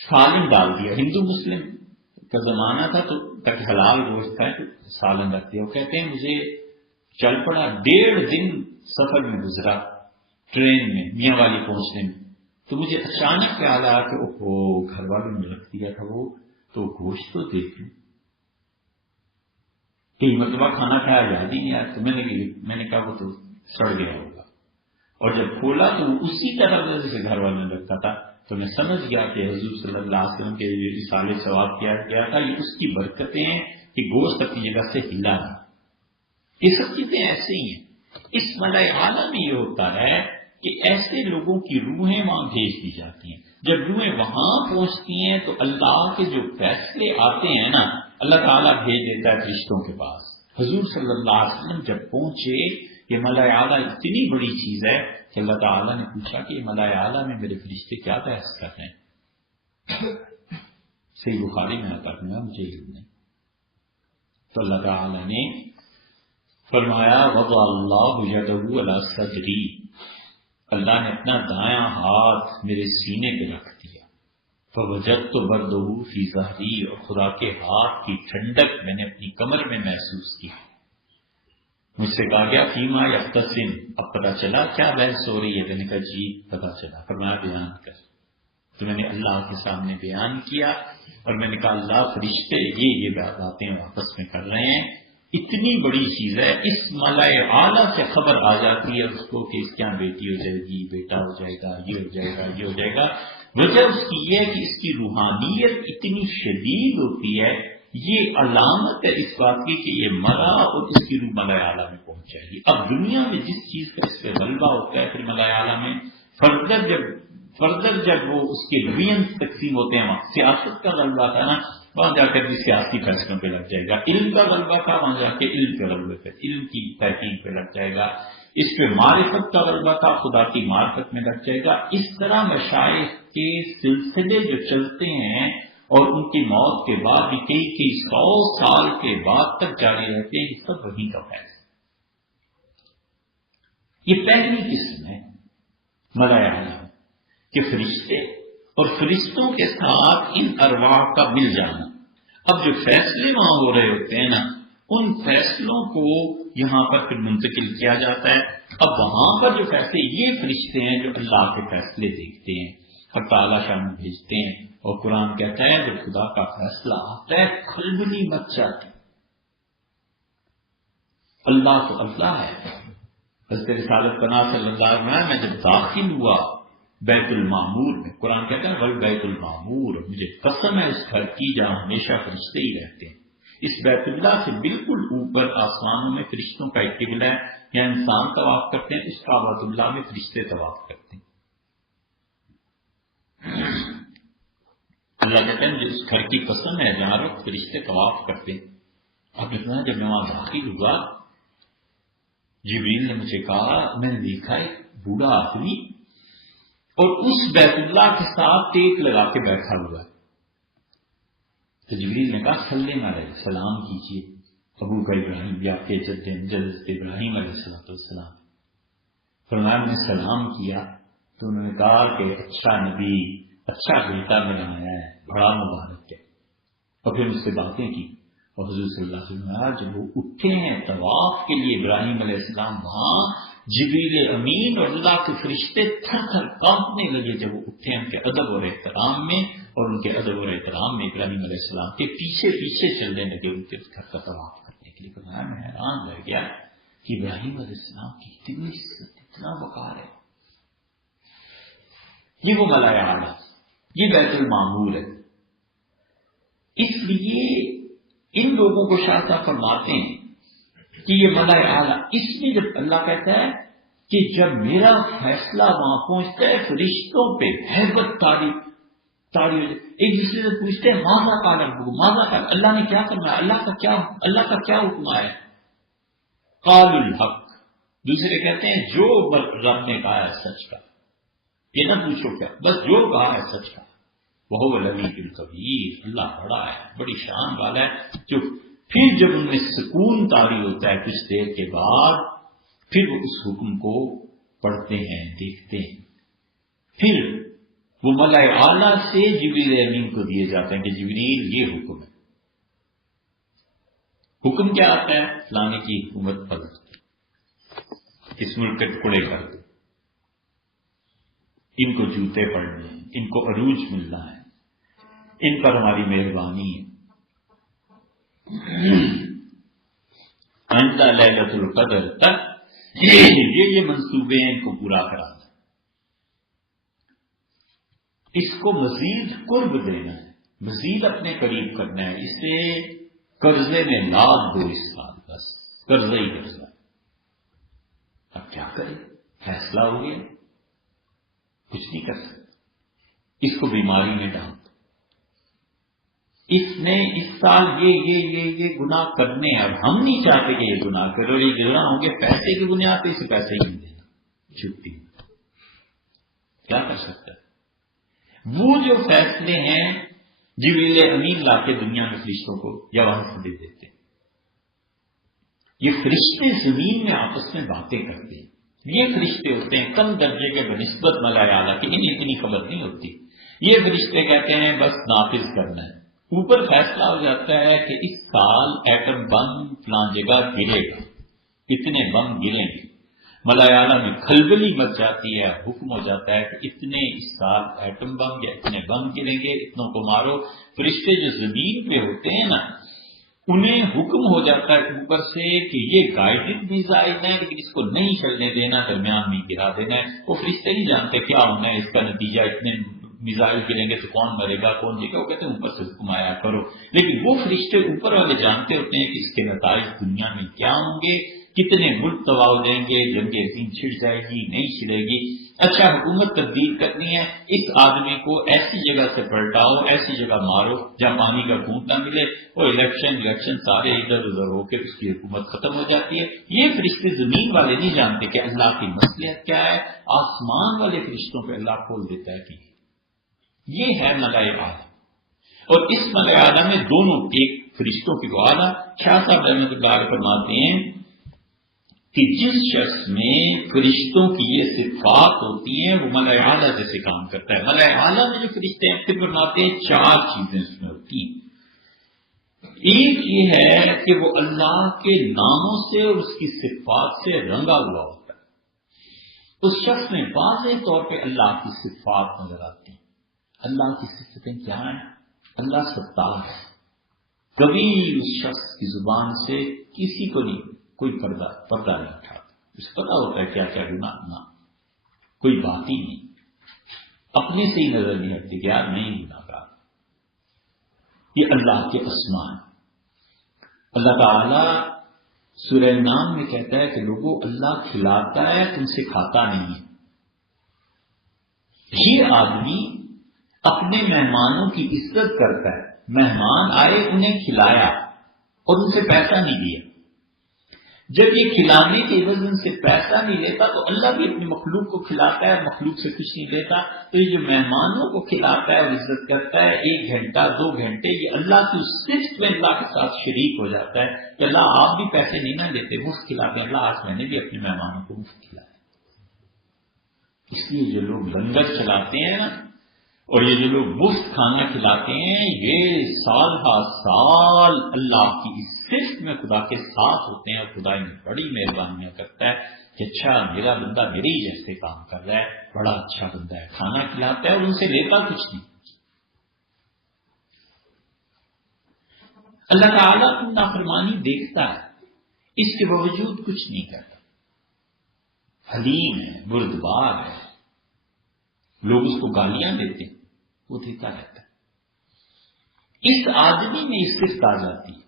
سالن ڈال دیا۔ ہندو مسلم کا زمانہ تھا تو تک حلال گوشت تھا تو سالن رکھ دیا۔ وہ کہتے ہیں مجھے چل پڑا، 1.5 دن سفر میں گزرا ٹرین میں میاں والی پہنچنے میں، تو مجھے اچانک خیال آیا کہ اوہو گھر والوں نے رکھ دیا تھا وہ تو گوشت تو دیکھ لوں، کئی مرتبہ کھانا کھایا یاد ہی نہیں آیا، تو میں نے کہا وہ تو سڑ گیا ہوگا، اور جب کھولا تو اسی طرح جیسے گھر والوں نے رکھا تھا، تو میں سمجھ گیا کہ حضور صلی اللہ علیہ وسلم کے جو ایصال ثواب کیا گیا تھا یہ اس کی برکتیں ہیں کہ گوشت اپنی جگہ سے ہلا نہیں۔ یہ سب چیزیں ایسے ہی ہیں۔ اس ملائے اعلیٰ میں یہ ہوتا ہے کہ ایسے لوگوں کی روحیں وہاں بھیج دی جاتی ہیں، جب روحیں وہاں پہنچتی ہیں تو اللہ کے جو فیصلے آتے ہیں نا اللہ تعالیٰ بھیج دیتا ہے فرشتوں کے پاس۔ حضور صلی اللہ علیہ وسلم جب پہنچے، یہ ملائے اعلیٰ اتنی بڑی چیز ہے کہ اللہ تعالیٰ نے پوچھا کہ یہ ملائے اعلیٰ میں میرے فرشتے کیا بحث کر رہے ہیں؟ صحیح بخاری میں آتا ہے، مجھے علم نہیں۔ تو اللہ تعالیٰ نے فرمایا وضع اللہ یدہ علی صدری، اللہ نے اپنا دایاں ہاتھ میرے سینے پہ رکھ دیا، فوجدت بردہ فی ظہری، اور خدا کے ہاتھ کی ٹھنڈک میں نے اپنی کمر میں محسوس کی۔ مجھ سے کہا گیا فیما یختصم، اب پتا چلا کیا بحث ہو رہی ہے؟ میں نے کہا جی پتا چلا۔ فرمایا بیان کر، تو میں نے اللہ کے سامنے بیان کیا اور میں نے کہا اللہ فرشتے یہ باتیں آپس میں کر رہے ہیں، اتنی بڑی چیز ہے، اس ملائے اعلیٰ سے خبر آ جاتی ہے اس کو کہ اس کے یہاں بیٹی ہو جائے گی، بیٹا ہو جائے گا، یہ ہو جائے گا، یہ ہو جائے گا۔ وجہ اس کی یہ ہے کہ اس کی روحانیت اتنی شدید ہوتی ہے، یہ علامت ہے اس بات کی کہ یہ مرا اور اس کی روح ملائے اعلیٰ میں پہنچ جائے گی۔ اب دنیا میں جس چیز کا اس پہ غلبہ ہوتا ہے پھر ملائے اعلیٰ میں فردر جب وہ اس کے ڈویژن تقسیم ہوتے ہیں، وہاں سیاست کا غلبہ تھا نا، وہاں جا کر بھی سیاسی فیصلوں پہ لگ جائے گا، علم کا غلبہ تھا وہاں جا کے علم کے غلبے پہ، علم کی تحقیق پہ لگ جائے گا، اس پہ معرفت کا غلبہ تھا خدا کی معرفت میں لگ جائے گا۔ اس طرح مشائخ کے سلسلے جو چلتے ہیں اور ان کی موت کے بعد بھی کئی 100 سال کے بعد تک جاری رہتے ہیں، اس پر وہی کا فیصلہ۔ یہ پہلی قسم ہے ملائے اعلیٰ کہ فرشتے اور فرشتوں کے ساتھ ان ارواح کا مل جانا۔ اب جو فیصلے وہاں ہو رہے ہوتے ہیں نا، ان فیصلوں کو یہاں پر پھر منتقل کیا جاتا ہے. اب وہاں پر جو فیصلے، یہ فرشتے ہیں جو اللہ کے فیصلے دیکھتے ہیں اور تعالیٰ شان بھیجتے ہیں. اور قرآن کہتا ہے جب خدا کا فیصلہ آتا ہے کھلبلی مچ جاتی. اللہ تو اللہ ہے. حضرت رسالت پناہ صلی اللہ علیہ وسلم میں جب داخل ہوا بیت المعمور میں، قرآن کہتا ہے ول بیت المعمور، مجھے قسم ہے اس گھر کی جہاں ہمیشہ فرشتے ہی رہتے ہیں. اس بیت اللہ سے بالکل اوپر آسمانوں میں فرشتوں کا ایک قبلہ ہے، یا انسان طواف کرتے ہیں، اس کعبۃ اللہ میں فرشتے طواف کرتے ہیں. اللہ کہتے ہیں مجھے اس گھر کی قسم ہے جہاں روز فرشتے طواف کرتے ہیں. اب اتنا جب میں وہاں داخل ہوا، جبریل نے مجھے کہا، میں نے دیکھا ایک بوڑھا آدمی اور اس بیت اللہ کے ساتھ ٹیک لگا کے بیٹھا ہوا ہے. تو جبریل نے کہا صلی اللہ علیہ سلام کیجیے ابو کا ابراہیم بھی آپ کے جد ابراہیم علیہ السلام. فرمایا میں نے سلام کیا تو انہوں نے کہا کہ اچھا نبی، اچھا بیٹا میرا آیا ہے، بڑا مبارک ہے. اور پھر مجھ سے باتیں کی. اور حضور صلی اللہ علیہ وسلم جب وہ اٹھے ہیں طواف کے لیے ابراہیم علیہ السلام، وہاں جبریل امین اور اللہ کے فرشتے تھر تھر کانپنے لگے جب وہ اٹھے ان کے ادب اور احترام میں. اور ان کے ادب اور احترام میں ابراہیم علیہ السلام کے پیچھے پیچھے چلنے لگے ان کے گھر کا طواف کرنے کے لیے. میں حیران رہ گیا کہ ابراہیم علیہ السلام کی اتنی عزت، اتنا وقار ہے. یہ وہ ملائے اعلیٰ، یہ بیت المعمور ہے. اس لیے ان لوگوں کو شاہ صاحب فرماتے ہیں کہ یہ ملائے اعلیٰ، اس میں جب اللہ کہتا ہے کہ جب میرا فیصلہ وہاں پہنچتا ہے فرشتوں پہ ہیبت تاری ایک دوسرے سے پوچھتے ہیں ماذا قال ربکم، ماذا قال، اللہ نے کیا فرمایا، اللہ کا کیا حکم ہے. قالوا الحق، دوسرے کہتے ہیں جو رب نے کہا ہے سچ کا، یہ نہ پوچھو کیا، بس جو کہا ہے سچ کا. وہ العلی الکبیر، اللہ بڑا ہے، بڑی شان والا ہے. جو پھر جب ان میں سکون طاری ہوتا ہے کچھ دیر کے بعد، پھر وہ اس حکم کو پڑھتے ہیں، دیکھتے ہیں. پھر وہ ملائے اعلیٰ سے جبریل امین کو دیے جاتے ہیں کہ جبریل یہ حکم ہے. حکم کیا آتا ہے؟ فلانے کی حکومت پلٹ دو، اس ملک کے ٹکڑے کر دو، ان کو جوتے پڑنے ہیں، ان کو عروج ملنا ہے، ان پر ہماری مہربانی ہے. آئندہ لیلۃ القدر تک یہ منصوبے ہیں، ان کو پورا کرا دیں. اس کو مزید قرب دینا ہے، مزید اپنے قریب کرنا ہے. اسے قرضے میں لاد دو اس سال، بس قرضہ ہی قرضہ. اب کیا کرے، فیصلہ ہو گیا، کچھ نہیں کر سکتے. اس کو بیماری میں ڈال دو، اس نے اس سال یہ گناہ کرنے ہیں، اب ہم نہیں چاہتے کہ یہ گناہ کرو، یہ گناہ ہوں گے پیسے کی بنیاد پہ، اسے پیسے ہی نہیں دینا، چھٹی. کیا کر سکتا ہے؟ وہ جو فیصلے ہیں جبریل امین لا کے دنیا میں فرشتوں کو یا وہاں سے دے دیتے. یہ فرشتے زمین میں آپس میں باتیں کرتے ہیں. یہ فرشتے ہوتے ہیں کم درجے کے بنسبت ملائے اعلیٰ کی، انہیں اتنی خبر نہیں ہوتی. یہ فرشتے کہتے ہیں بس نافذ کرنا ہے. اوپر فیصلہ ہو جاتا ہے کہ اس سال ایٹم بم فلان جگہ گرے گا، اتنے بم گریں گے. ملائے اعلیٰ میں کھلبلی مچ جاتی ہے، حکم ہو جاتا ہے کہ اتنے اس سال ایٹم بم یا اتنے بم گریں گے، اتنوں کو مارو. فرشتے جو زمین پہ ہوتے ہیں نا، انہیں حکم ہو جاتا ہے اوپر سے کہ یہ گائیڈڈ میزائل ہے لیکن اس کو نہیں چلنے دینا، درمیان میں گرا دینا ہے. وہ فرشتے نہیں جانتے کیا ہونا ہے، اس کا نتیجہ اتنے میزائل گریں گے تو کون مرے گا کون جیگا. وہ کہتے ہیں اوپر سے حکم آیا کرو. لیکن وہ فرشتے اوپر والے جانتے ہوتے ہیں کہ اس کے نتائج دنیا میں کیا ہوں گے، کتنے ملک تباہ ہو جائیں گے، جنگ عظیم چھڑ جائے گی نہیں چھڑے گی. اچھا حکومت تبدیل کرنی ہے، اس آدمی کو ایسی جگہ سے پلٹاؤ، ایسی جگہ مارو جہاں پانی کا گھونٹ نہ ملے. وہ الیکشن سارے ادھر ادھر ہو کے اس کی حکومت ختم ہو جاتی ہے. یہ فرشتے زمین والے نہیں جانتے کہ اللہ کی مصلحت کیا ہے. آسمان والے فرشتوں پہ اللہ کھول دیتا ہے کہ یہ ہے ملائے اعلیٰ. اور اس ملائے اعلیٰ میں دونوں ایک فرشتوں کی دعا. شاہ صاحب رحمۃ اللہ علیہ فرماتے ہیں کہ جس شخص میں فرشتوں کی یہ صفات ہوتی ہیں وہ ملائے اعلیٰ جیسے کام کرتا ہے. ملائے اعلیٰ میں جو فرشتے ہیں پھر فرماتے ہیں 4 چیزیں اس میں ہوتی ہیں. ایک یہ ہے کہ وہ اللہ کے ناموں سے اور اس کی صفات سے رنگا ہوا ہوتا ہے، اس شخص میں واضح طور پہ اللہ کی صفات نظر آتی ہیں۔ اللہ کی صفتیں کیا ہیں؟ اللہ ستار ہے، کبھی اس شخص کی زبان سے کسی کو نہیں کوئی پردہ نہیں اٹھاتا، اسے پتا ہوتا ہے کیا کیا گناہ نہ، کوئی بات ہی نہیں، اپنے سے ہی نظر نہیں ہٹتی کہ یار نہیں گناہ گار۔ یہ اللہ کے اسماء ہیں۔ اللہ تعالیٰ سورہ نام میں کہتا ہے کہ لوگوں اللہ کھلاتا ہے تم سے کھاتا نہیں ہے۔ یہ آدمی اپنے مہمانوں کی عزت کرتا ہے، مہمان آئے انہیں کھلایا اور ان سے پیسہ نہیں لیا۔ جب یہ کھلانے کے عوض ان سے پیسہ نہیں لیتا تو اللہ بھی اپنی مخلوق کو کھلاتا ہے، مخلوق سے کچھ نہیں لیتا۔ تو یہ جو مہمانوں کو کھلاتا ہے اور عزت کرتا ہے 1 گھنٹہ 2 گھنٹے، یہ اللہ کی اس صفت میں اللہ کے ساتھ شریک ہو جاتا ہے کہ اللہ آپ بھی پیسے نہیں نہ لیتے، مفت کھلاتے ہیں، اللہ آج میں نے بھی اپنے مہمانوں کو مفت کھلایا۔ اس لیے جو لوگ لنگر چلاتے ہیں نا اور یہ جو لوگ مفت کھانا کھلاتے ہیں، یہ سال ہر سال اللہ کی اس صفت میں خدا کے ساتھ ہوتے ہیں، اور خدا ان بڑی مہربانیاں کرتا ہے کہ اچھا میرا بندہ میرے ہی جیسے کام کر رہا ہے، بڑا اچھا بندہ ہے، کھانا کھلاتا ہے اور ان سے لیتا کچھ نہیں۔ اللہ تعالیٰ کی نافرمانی دیکھتا ہے، اس کے باوجود کچھ نہیں کرتا، حلیم ہے، بردبار ہے، لوگ اس کو گالیاں دیتے ہیں وہ دیتا رہتا ہے۔ اس آدمی میں اس صفت آ جاتی ہے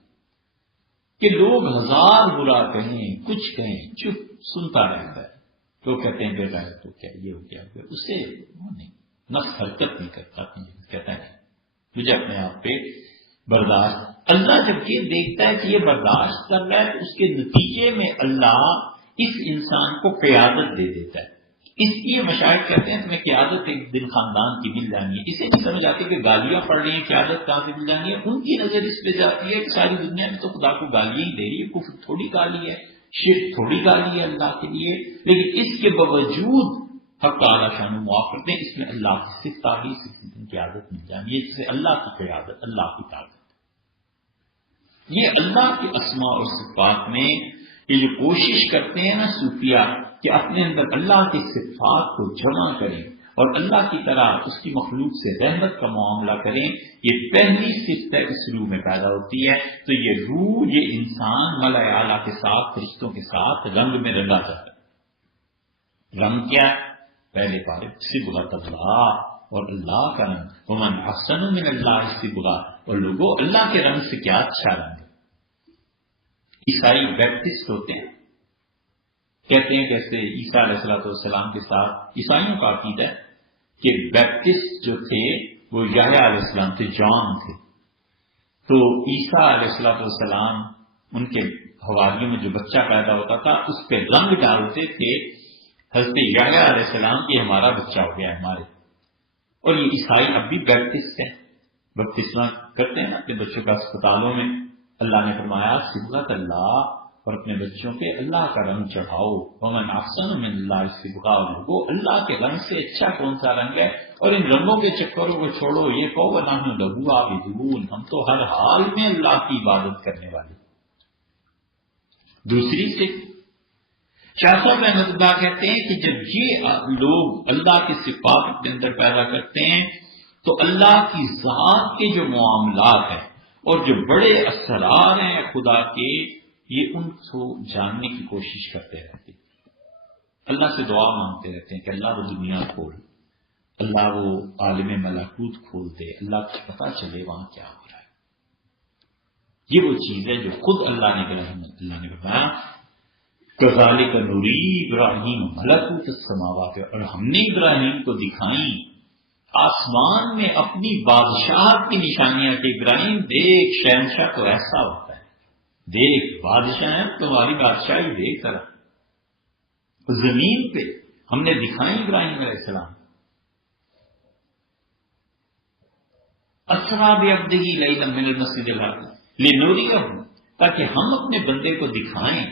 کہ لوگ 1000 برا کہیں کچھ کہیں چپ سنتا رہتا ہے، تو کہتے ہیں بیٹا ہے تو کیا یہ ہو گیا اسے وہ نہیں نفس حرکت نہیں کرتا، کہتا ہے مجھے اپنے آپ پہ برداشت۔ اللہ جب یہ دیکھتا ہے کہ یہ برداشت کر رہا ہے تو اس کے نتیجے میں اللہ اس انسان کو قیادت دے دیتا ہے۔ اس لیے مشاہد کہتے ہیں تمہیں قیادت ایک دن خاندان کی مل جانی ہے۔ اسے نہیں سمجھ آتی کہ گالیاں پڑ رہی ہیں، قیادت کہاں سے مل جانی ہے۔ ان کی نظر اس پہ جاتی ہے کہ ساری دنیا میں تو خدا کو گالیاں ہی دے رہی ہے، کفر تھوڑی گالی ہے، شرک تھوڑی گالی ہے اللہ کے لیے، لیکن اس کے باوجود حق تعالیٰ شان معاف کرتے ہیں، اس میں اللہ کی صفت آ گئی، صرف قیادت مل جانی ہے، جسے اللہ کی قیادت، اللہ کی طاقت۔ یہ اللہ کے اسماء اور صفات میں یہ جو کوشش کرتے ہیں نا صوفیہ کہ اپنے اندر اللہ کی صفات کو جمع کریں اور اللہ کی طرح اس کی مخلوق سے رحمت کا معاملہ کریں، یہ پہلی صفت ہے اس روح میں پیدا ہوتی ہے۔ تو یہ روح، یہ انسان ملائے اعلیٰ کے ساتھ، فرشتوں کے ساتھ رنگ میں رنگا جاتا ہے۔ رنگ کیا ہے؟ پہلے پارے صبغۃ اللہ، اور اللہ کا رنگ، ومن احسن من اللہ صبغہ، اور لوگوں اللہ کے رنگ سے کیا اچھا رنگ ہے۔ عیسائی بیپٹسٹ ہوتے ہیں، کہتے ہیں کیسے عیسیٰ علیہ السلام کے ساتھ عیسائیوں کا عقیدہ ہے کہ بیپٹسٹ جو تھے وہ یحییٰ علیہ السلام تھے، جان تھے، تو عیسیٰ علیہ السلام ان کے حواریوں میں جو بچہ پیدا ہوتا تھا اس پہ رنگ ڈالتے تھے حضرت یحییٰ علیہ السلام کی ہمارا بچہ ہو گیا ہمارے۔ اور یہ عیسائی اب بھی بیپٹسٹ ہیں، بپتسمہ کرتے ہیں نا اپنے بچوں کا اسپتالوں میں۔ اللہ نے فرمایا صبغۃ اللہ، اور اپنے بچوں پہ اللہ کا رنگ چڑھاؤ، ومن احسن من اللہ صبغہ، لوگوں اللہ کے رنگ سے اچھا کون سا رنگ ہے؟ اور ان رنگوں کے چکروں کو چھوڑو، یہ کہو ونحن لہ عابدون، ہم تو ہر حال میں اللہ کی عبادت کرنے والے۔ دوسری سے شاہ صاحب احمد اللہ کہتے ہیں کہ جب یہ لوگ اللہ کی صفات اپنے اندر پیدا کرتے ہیں تو اللہ کی ذات کے جو معاملات ہیں اور جو بڑے اسرار ہیں خدا کے، یہ ان کو جاننے کی کوشش کرتے رہتے ہیں، اللہ سے دعا مانگتے رہتے ہیں کہ اللہ وہ دنیا کھول، اللہ وہ عالم ملکوت کھول دے، اللہ کو پتہ چلے وہاں کیا ہو رہا ہے۔ یہ وہ چیز ہے جو خود اللہ نے بتایا کذالک نوری ابراہیم ملکوت السماوات، اور ہم نے ابراہیم کو دکھائیں آسمان میں اپنی بادشاہت کی نشانیاں کہ ابراہیم دیکھ شہنشاہ تو ایسا ہوتا ہے، دیکھ بادشاہ ہے تمہاری بادشاہی دیکھ کر زمین پہ ہم نے دکھائیں ابراہیم علیہ السلام۔ اسریٰ بعبدہ لیلا من المسجد الحرام لنریہ، تاکہ ہم اپنے بندے کو دکھائیں،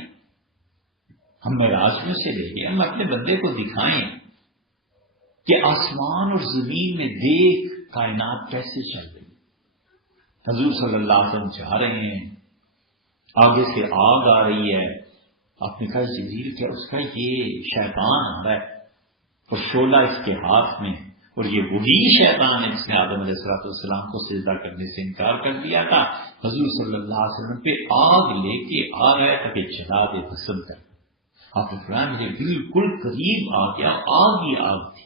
ہم معراج میں سے لے گئے، ہم اپنے بندے کو دکھائیں کہ آسمان اور زمین میں دیکھ کائنات کیسے چل رہی، حضور صلی اللہ علیہ وسلم جا رہے ہیں، آگے سے آگ آ رہی ہے. آپ نے کہا جبریل کیا؟ اس کا یہ شیطان آ رہا ہے اور شعلہ اس کے ہاتھ میں، اور یہ وہی شیطان ہے جس نے آدم علیہ السلام کو سجدہ کرنے سے انکار کر دیا تھا. حضور صلی اللہ علیہ وسلم پہ آگ لے کے آ رہا ہے تاکہ جلا دے، بھسم کر. آپ نے فرمایا مجھے بالکل قریب آ گیا، آگ ہی آگ تھی.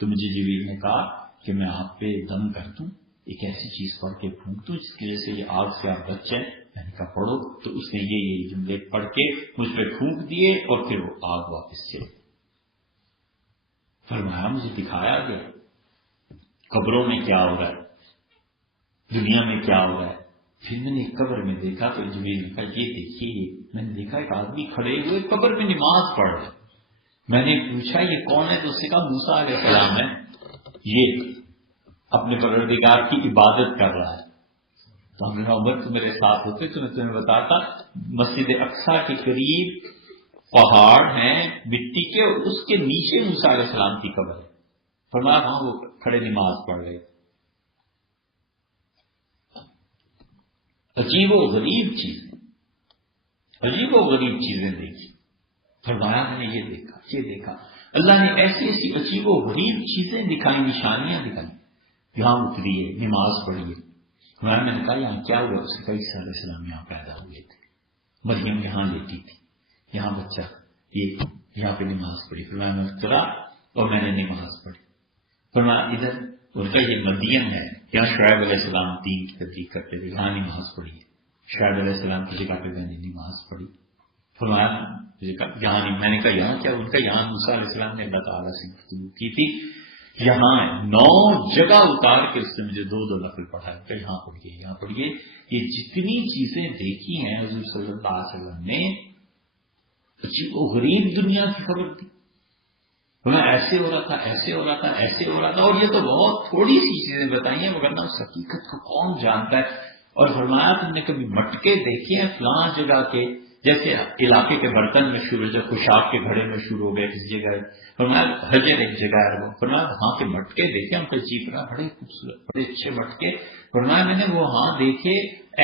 تو مجھے جبریل نے کہا کہ میں آپ پہ دم کر دوں، ایک ایسی چیز پڑھ کے پھونک دوں جس کی وجہ سے یہ آگ سے آپ بچ جائیں. میں نے کہا پڑھو. تو اس نے یہ جملے پڑھ کے مجھ پہ پھونک دیے اور پھر وہ آگ واپس چلی. فرمایا مجھے دکھایا گیا قبروں میں کیا ہو رہا ہے، دنیا میں کیا ہو رہا ہے. پھر میں نے ایک قبر میں دیکھا تو جبریل نے کہا یہ دیکھیے، میں نے دیکھا ایک آدمی کھڑے ہوئے قبر میں نماز پڑھ رہے. میں نے پوچھا یہ کون ہے؟ تو اس نے کہا موسیٰ علیہ السلام ہے، یہ اپنے پروردگار کی عبادت کر رہا ہے. تو ہم نے کہا عمر تو میرے ساتھ ہوتے تو میں تمہیں بتاتا. مسجد اقصیٰ کے قریب پہاڑ ہیں مٹی کے، اور اس کے نیچے موسیٰ علیہ السلام کی قبر ہے. فرمایا وہاں وہ کھڑے نماز پڑھ رہے. عجیب و غریب چیزیں، عجیب و غریب چیزیں دیکھی. فرمایا میں نے یہ دیکھا، یہ دیکھا. اللہ نے ایسی ایسی عجیب و غریب چیزیں دکھائی، نشانیاں دکھائی. یہاں اتریے، نماز پڑھیے. فرمایا میں نے کہا یہاں کیا ہوا؟ اس کا عیسیٰ علیہ السلام یہاں پیدا ہوئے تھے، مریم یہاں لیٹی تھی، یہاں بچہ یہ یہاں پہ نماز پڑھی. فرمایا میں اترا اور میں نے نماز پڑھی. فرمایا ادھر ان کا یہ مدین ہے، یہاں شعیب علیہ السلام دین کی تبلیغ کرتے تھے، یہاں نماز پڑھی. شعیب علیہ السلام کی جگہ پہ میں نے نماز پڑھی. فرمایا یہاں نہیں. میں نے کہا یہاں کیا؟ ان کا یہاں موسیٰ علیہ السلام نے اللہ تعالیٰ سے گفتگو کی تھی. یہاں 9 جگہ اتار کے اس نے مجھے 2 نفل پڑھا کہ یہاں پڑھیے، یہاں پڑھیے. یہ جتنی چیزیں دیکھی ہیں حضور صلی اللہ علیہ وسلم نے، عجیب و غریب دنیا کی خبر تھی. ایسے ہو رہا تھا، ایسے ہو رہا تھا، ایسے ہو رہا تھا. اور یہ تو بہت تھوڑی سی چیزیں بتائی ہیں، مگر نہ اس حقیقت کو کون جانتا ہے. اور فرمایا تم نے کبھی مٹکے دیکھے ہیں فلاں جگہ کے؟ جیسے علاقے کے برتن مشہور ہو، جب خوشاب کے گھڑے مشہور ہو گئے کسی جگہ. فرمایا حجر ایک جگہ ہے، وہ فرمایا وہاں کے مٹکے دیکھے ہم. پہ جی فرمایا بڑے خوبصورت، بڑے اچھے مٹکے. فرمایا میں نے وہ ہاں دیکھے،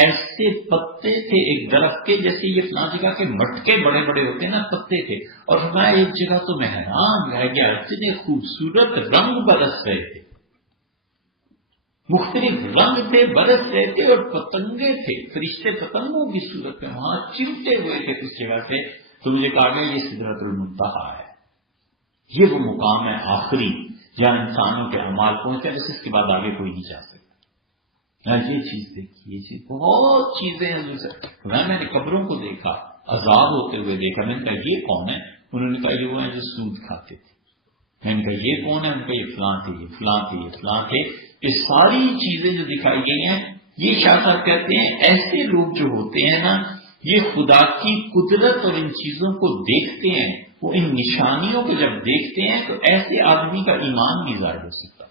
ایسے پتے تھے ایک درخت کے جیسے یہ فلاں جگہ کے مٹکے بڑے بڑے ہوتے ہیں نا، پتے تھے. اور فرمایا ایک جگہ تو میں حیران رہ گیا، اتنے خوبصورت رنگ برس رہے تھے، مختلف رنگ تھے برس رہے تھے، اور پتنگے تھے، فرشتے پتنگوں کی صورت میں وہاں چمٹے ہوئے تھے اس جگہ سے. تو مجھے کہا گیا یہ سدرۃ المنتہا ہے، یہ وہ مقام ہے آخری جہاں انسانوں کے اعمال پہنچے، بس اس کے بعد آگے کوئی نہیں جا سکتا. یہ چیز دیکھی، یہ چیز بہت چیزیں حضور سے. میں نے قبروں کو دیکھا، عذاب ہوتے ہوئے دیکھا. میں نے کہا یہ کون ہے؟ انہوں نے کہا یہ وہ ہیں جو سود کھاتے تھے. میں نے کہا یہ کون ہے؟ ان کا یہ فلاں تھے، یہ فلاں تھے، یہ فلاں تھے. یہ ساری چیزیں جو دکھائی گئی ہیں، یہ شاہ صاحب کہتے ہیں ایسے لوگ جو ہوتے ہیں نا، یہ خدا کی قدرت اور ان چیزوں کو دیکھتے ہیں، وہ ان نشانیوں کو جب دیکھتے ہیں تو ایسے آدمی کا ایمان نہیں ظاہر ہو سکتا.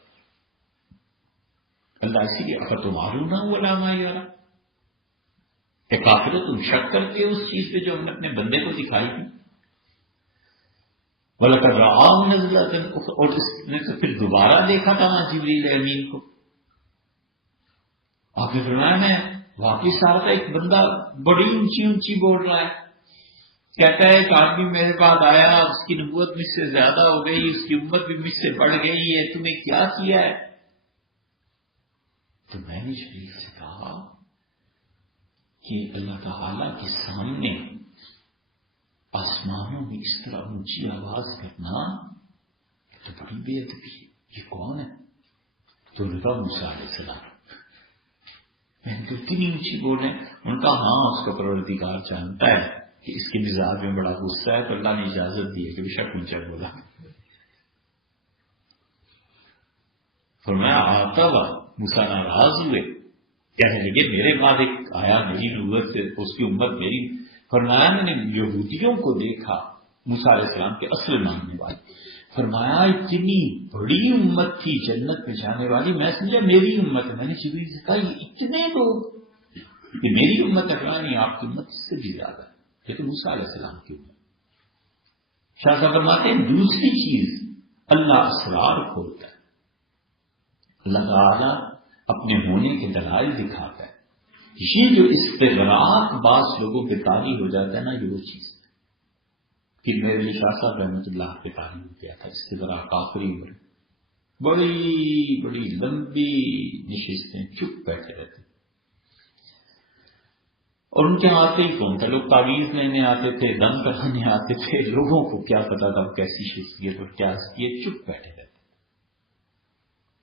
اللہ اسی لیے تمہاروں نہ وہ علامائی والا کہ کافر تم شک کرتے ہو اس چیز پہ جو ہم نے اپنے بندے کو دکھائی تھی. وَلَقَدْ رَآهُ نَزْلَةً أُخْرَىٰ، اور اس نے تو پھر دوبارہ دیکھا تھا وہاں جبریل امین کو. آپ نے فرمایا میں واپس آ رہا تھا، ایک بندہ بڑی اونچی اونچی بول رہا ہے، کہتا ہے ایک آدمی میرے پاس آیا، اس کی نبوت مجھ سے زیادہ ہو گئی، اس کی امت بھی مجھ سے بڑھ گئی ہے، تمہیں کیا کیا ہے؟ تو میں نے جبریل سے کہا کہ اللہ تعالی کے سامنے آسمانوں میں اس طرح اونچی آواز کرنا تو بڑی بے ادبی ہے. یہ کون ہے؟ تو ان کا موسیٰ علیہ السلام. میں نے تو اتنی اونچی بول رہے ہیں. ان کا ہاں اس کا پروردگار جانتا ہے کہ اس کے مزاج میں بڑا غصہ ہے، تو اللہ نے اجازت دی ہے کہ بے شک اونچا بولا. فرمایا آتا ہوا موسیٰ ناراض ہوئے، کہنے لگے میرے بعد ایک آیا میری نبوت سے، اس کی امت میری. فرمایا میں نے یہودیوں کو دیکھا موسیٰ علیہ السلام کے اصل ماننے والے. فرمایا اتنی بڑی امت تھی جنت میں جانے والی، میں سمجھا میری امت ہے. میں نے جبریل سے کہا یہ اتنے لوگ، یہ میری امت ہے؟ کہا نہیں، آپ کی امت اس سے بھی زیادہ ہے، یہ تو موسیٰ علیہ السلام کی امت. شاہ صاحب فرماتے ہیں دوسری چیز اللہ اسرار کھولتا ہے. اللہ تعالیٰ اپنے ہونے کے دلائل دکھاتا ہے. یہ جو استغراق بعض لوگوں پہ طاری ہو جاتا ہے نا، یہ وہ چیز ہے. پھر میرے علی شاہ صاحب رحمۃ اللہ پہ طاری ہو گیا تھا استغراق آخری عمر، بڑی بڑی لمبی نشستیں، چپ بیٹھے رہتے. اور ان کے آتے ہی کون تھا؟ لوگ تعویذ لینے آتے تھے، دم کرانے آتے تھے، لوگوں کو کیا پتا تھا کیسی شخصیت اور کیا یہ چپ بیٹھے رہتے،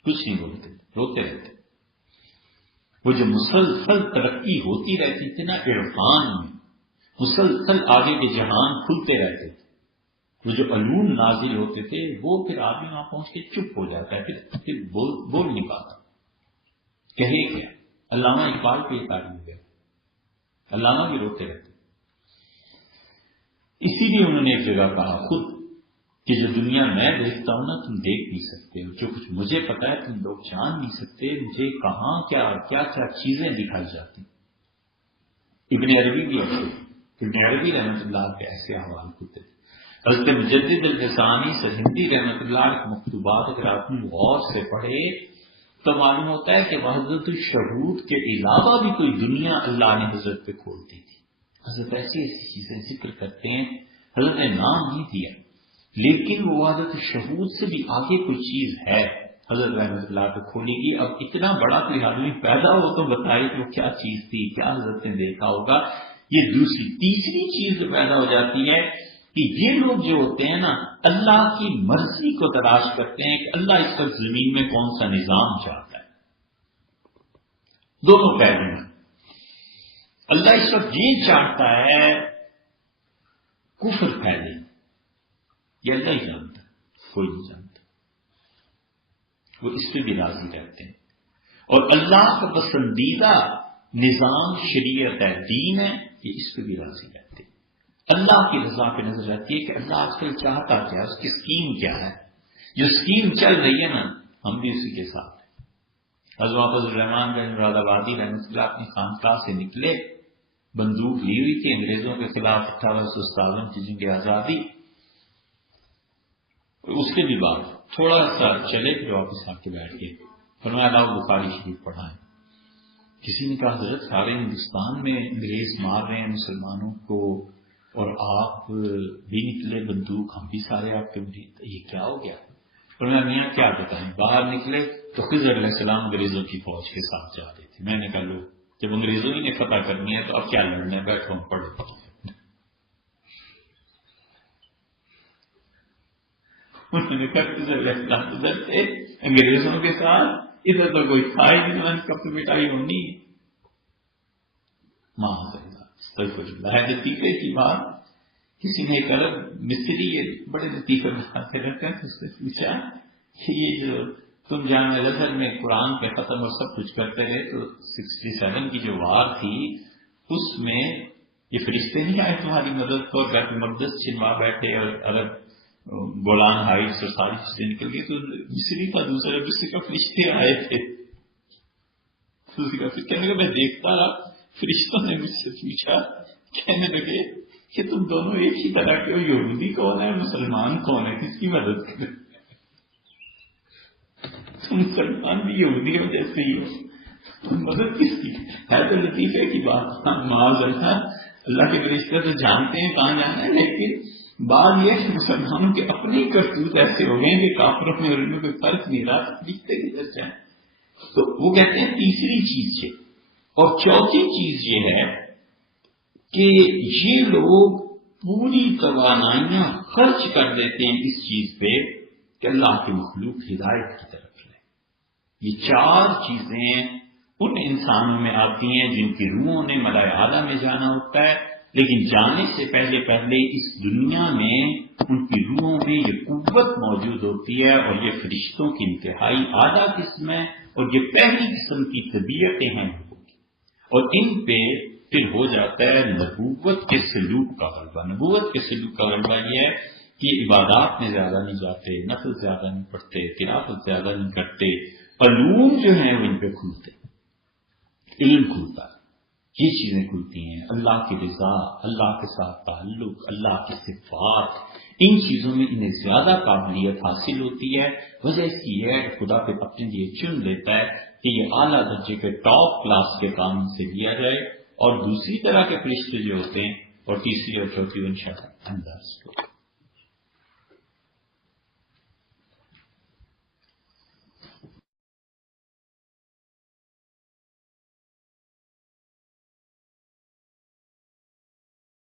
کچھ نہیں بولتے، روتے رہتے. وہ جو مسلسل ترقی ہوتی رہتی تھی نا عرفان میں، مسلسل آگے کے جہان کھلتے رہتے تھے. وہ جو علوم نازل ہوتے تھے وہ پھر آدمی وہاں پہنچ کے چپ ہو جاتا ہے، پھر بول نہیں پاتا، کہے کیا. علامہ اقبال پہ یہ تعلیم ہو گیا، علامہ بھی روتے رہتے. اسی لیے انہوں نے ایک جگہ کہا خود کہ جو دنیا میں دیکھتا ہوں نا تم دیکھ نہیں سکتے، جو کچھ مجھے پتا ہے تم لوگ جان نہیں سکتے. مجھے کہاں کیا کیا کیا چیزیں دکھائی جاتی. ابن عربی بھی ایسے، ابن عربی رحمۃ اللہ کے ایسے احوال ہوتے تھے. حضرت مجدد الفسانی سرہندی رحمۃ اللہ کے مکتوبات اگر آپ غور سے پڑھے تو معلوم ہوتا ہے کہ حضرت الشہود کے علاوہ بھی کوئی دنیا اللہ نے حضرت پہ کھول دی تھی. حضرت ایسی ایسی چیزیں ذکر کرتے ہیں، حضرت نے نام نہیں دیا، لیکن وہ حضرت الشہود سے بھی آگے کوئی چیز ہے حضرت رحمۃ اللہ پہ کھولے گی. اب اتنا بڑا کوئی آدمی پیدا ہو تو بتائے کہ وہ کیا چیز تھی، کیا حضرت نے دیکھا ہوگا. یہ دوسری. تیسری چیز جو پیدا ہو جاتی ہے کہ یہ لوگ جو ہوتے ہیں نا اللہ کی مرضی کو تلاش کرتے ہیں کہ اللہ اس وقت زمین میں کون سا نظام چاہتا ہے. دونوں پہلو ہیں. اللہ اس وقت یہ چاہتا ہے کفر پھیلے، یہ اللہ ہی جانتا ہے، کوئی نہیں جانتا. وہ اس پہ بھی راضی رہتے ہیں. اور اللہ کا پسندیدہ نظام شریعت ہے، دین ہے، یہ اس پہ بھی راضی رہتے ہیں. اللہ کی رضا پہ نظر آتی ہے کہ اللہ آج کل چاہتا کیا ہے، اس کی اسکیم کیا ہے. جو اسکیم چل رہی ہے نا ہم بھی اسی کے ساتھ ہیں. حضرت حافظ الرحمان بن مراد آبادی رحمۃ اللہ اپنی خانقاہ سے نکلے، بندوق لی ہوئی تھی، انگریزوں کے خلاف 1857 کی جنگ آزادی. اس کے بھی بعد تھوڑا سا چلے پھر واپس آ کے بیٹھ گئے، فرمایا لاؤ بخاری شریف پڑھائیں. کسی نے کہا حضرت سارے ہندوستان میں انگریز مار رہے ہیں مسلمانوں کو اور آپ بھی نکلے بندوق، ہم بھی سارے آپ کے مرید، یہ کیا ہو گیا؟ فرمایا میاں کیا بتائیں. باہر نکلے تو خضر علیہ السلام انگریزوں کی فوج کے ساتھ جا رہے تھے. میں نے کہا لو جب انگریزوں ہی نے فتح کرنی ہے تو اب کیا لڑنا ہے، بیٹھو ہم پڑھو. انہوں نے کہا خضر علیہ السلام ادھر تھے انگریزوں کے ساتھ، ادھر تو کوئی تھا ہی نہیں، میں نے کب تو مٹائی ہونی. ہے لطیفے کی بات. کسی نے ایک عرب مصری بڑے لطیفے بناتے رہتے ہیں، اس سے پوچھا کہ یہ جو تم جامع الازہر میں قرآن پہ ختم اور سب کچھ کرتے رہے تو 67 کی جو وار تھی اس میں یہ فرشتے نہیں آئے تمہاری مدد کو، بیت المقدس چھنوا بیٹھے اور عرب گولان ہائٹس اور ساری چیزیں نکل گئی، تو مصری کا دوسرا مصری کا فرشتے آئے تھے. کہنے کا میں دیکھتا رہا، فرشتوں نے مجھ سے پوچھا، کہنے لگے کہ تم دونوں ایک ہی طرح کے ہو، یہودی کون ہے مسلمان کون ہے، کس کی مدد کرے؟ تم مسلمان بھی یہودی ہو جیسے ہی ہو، تم مدد کس کی؟ ہے تو لطیفے کی بات. معاذ اللہ کے فرشتے تو جانتے ہیں کہاں جانا ہے، لیکن بات یہ کہ مسلمانوں کے اپنے کرتوت ایسے ہو گئے کہ کافروں میں اور ان میں کوئی فرق نہیں رہا، دکھتے کدھر جائیں. تو وہ کہتے ہیں تیسری چیز یہ. اور چوتھی چیز یہ ہے کہ یہ لوگ پوری توانائیاں خرچ کر دیتے ہیں اس چیز پہ کہ اللہ کی مخلوق ہدایت کی طرف لے. یہ چار چیزیں ان انسانوں میں آتی ہیں جن کی روحوں نے ملائے اعلیٰ میں جانا ہوتا ہے، لیکن جانے سے پہلے اس دنیا میں ان کی روحوں میں یہ قوت موجود ہوتی ہے، اور یہ فرشتوں کی انتہائی اعلیٰ قسم ہے، اور یہ پہلی قسم کی طبیعتیں ہیں اور ان پہ پھر ہو جاتا ہے نبوت کے سلوک کا غلبہ. نبوت کے سلوک کا غلبہ یہ ہے کہ عبادات میں زیادہ نہیں جاتے، نفل زیادہ نہیں پڑھتے، تلاوت زیادہ نہیں کرتے، علوم جو ہیں وہ ان پہ کھلتے، علم کھلتا ہے. یہ چیزیں کھلتی ہیں، اللہ کی رضا، اللہ کے ساتھ تعلق، اللہ کی صفات، ان چیزوں میں انہیں زیادہ قابلیت حاصل ہوتی ہے۔ وجہ اس کی یہ ہے کہ خدا پھر اپنے لیے چن لیتا ہے کہ یہ اعلیٰ درجے کے ٹاپ کلاس کے کام سے لیا جائے، اور دوسری طرح کے فرشتے جو ہوتے ہیں اور تیسری اور چوتھی ان شاء اللہ انداز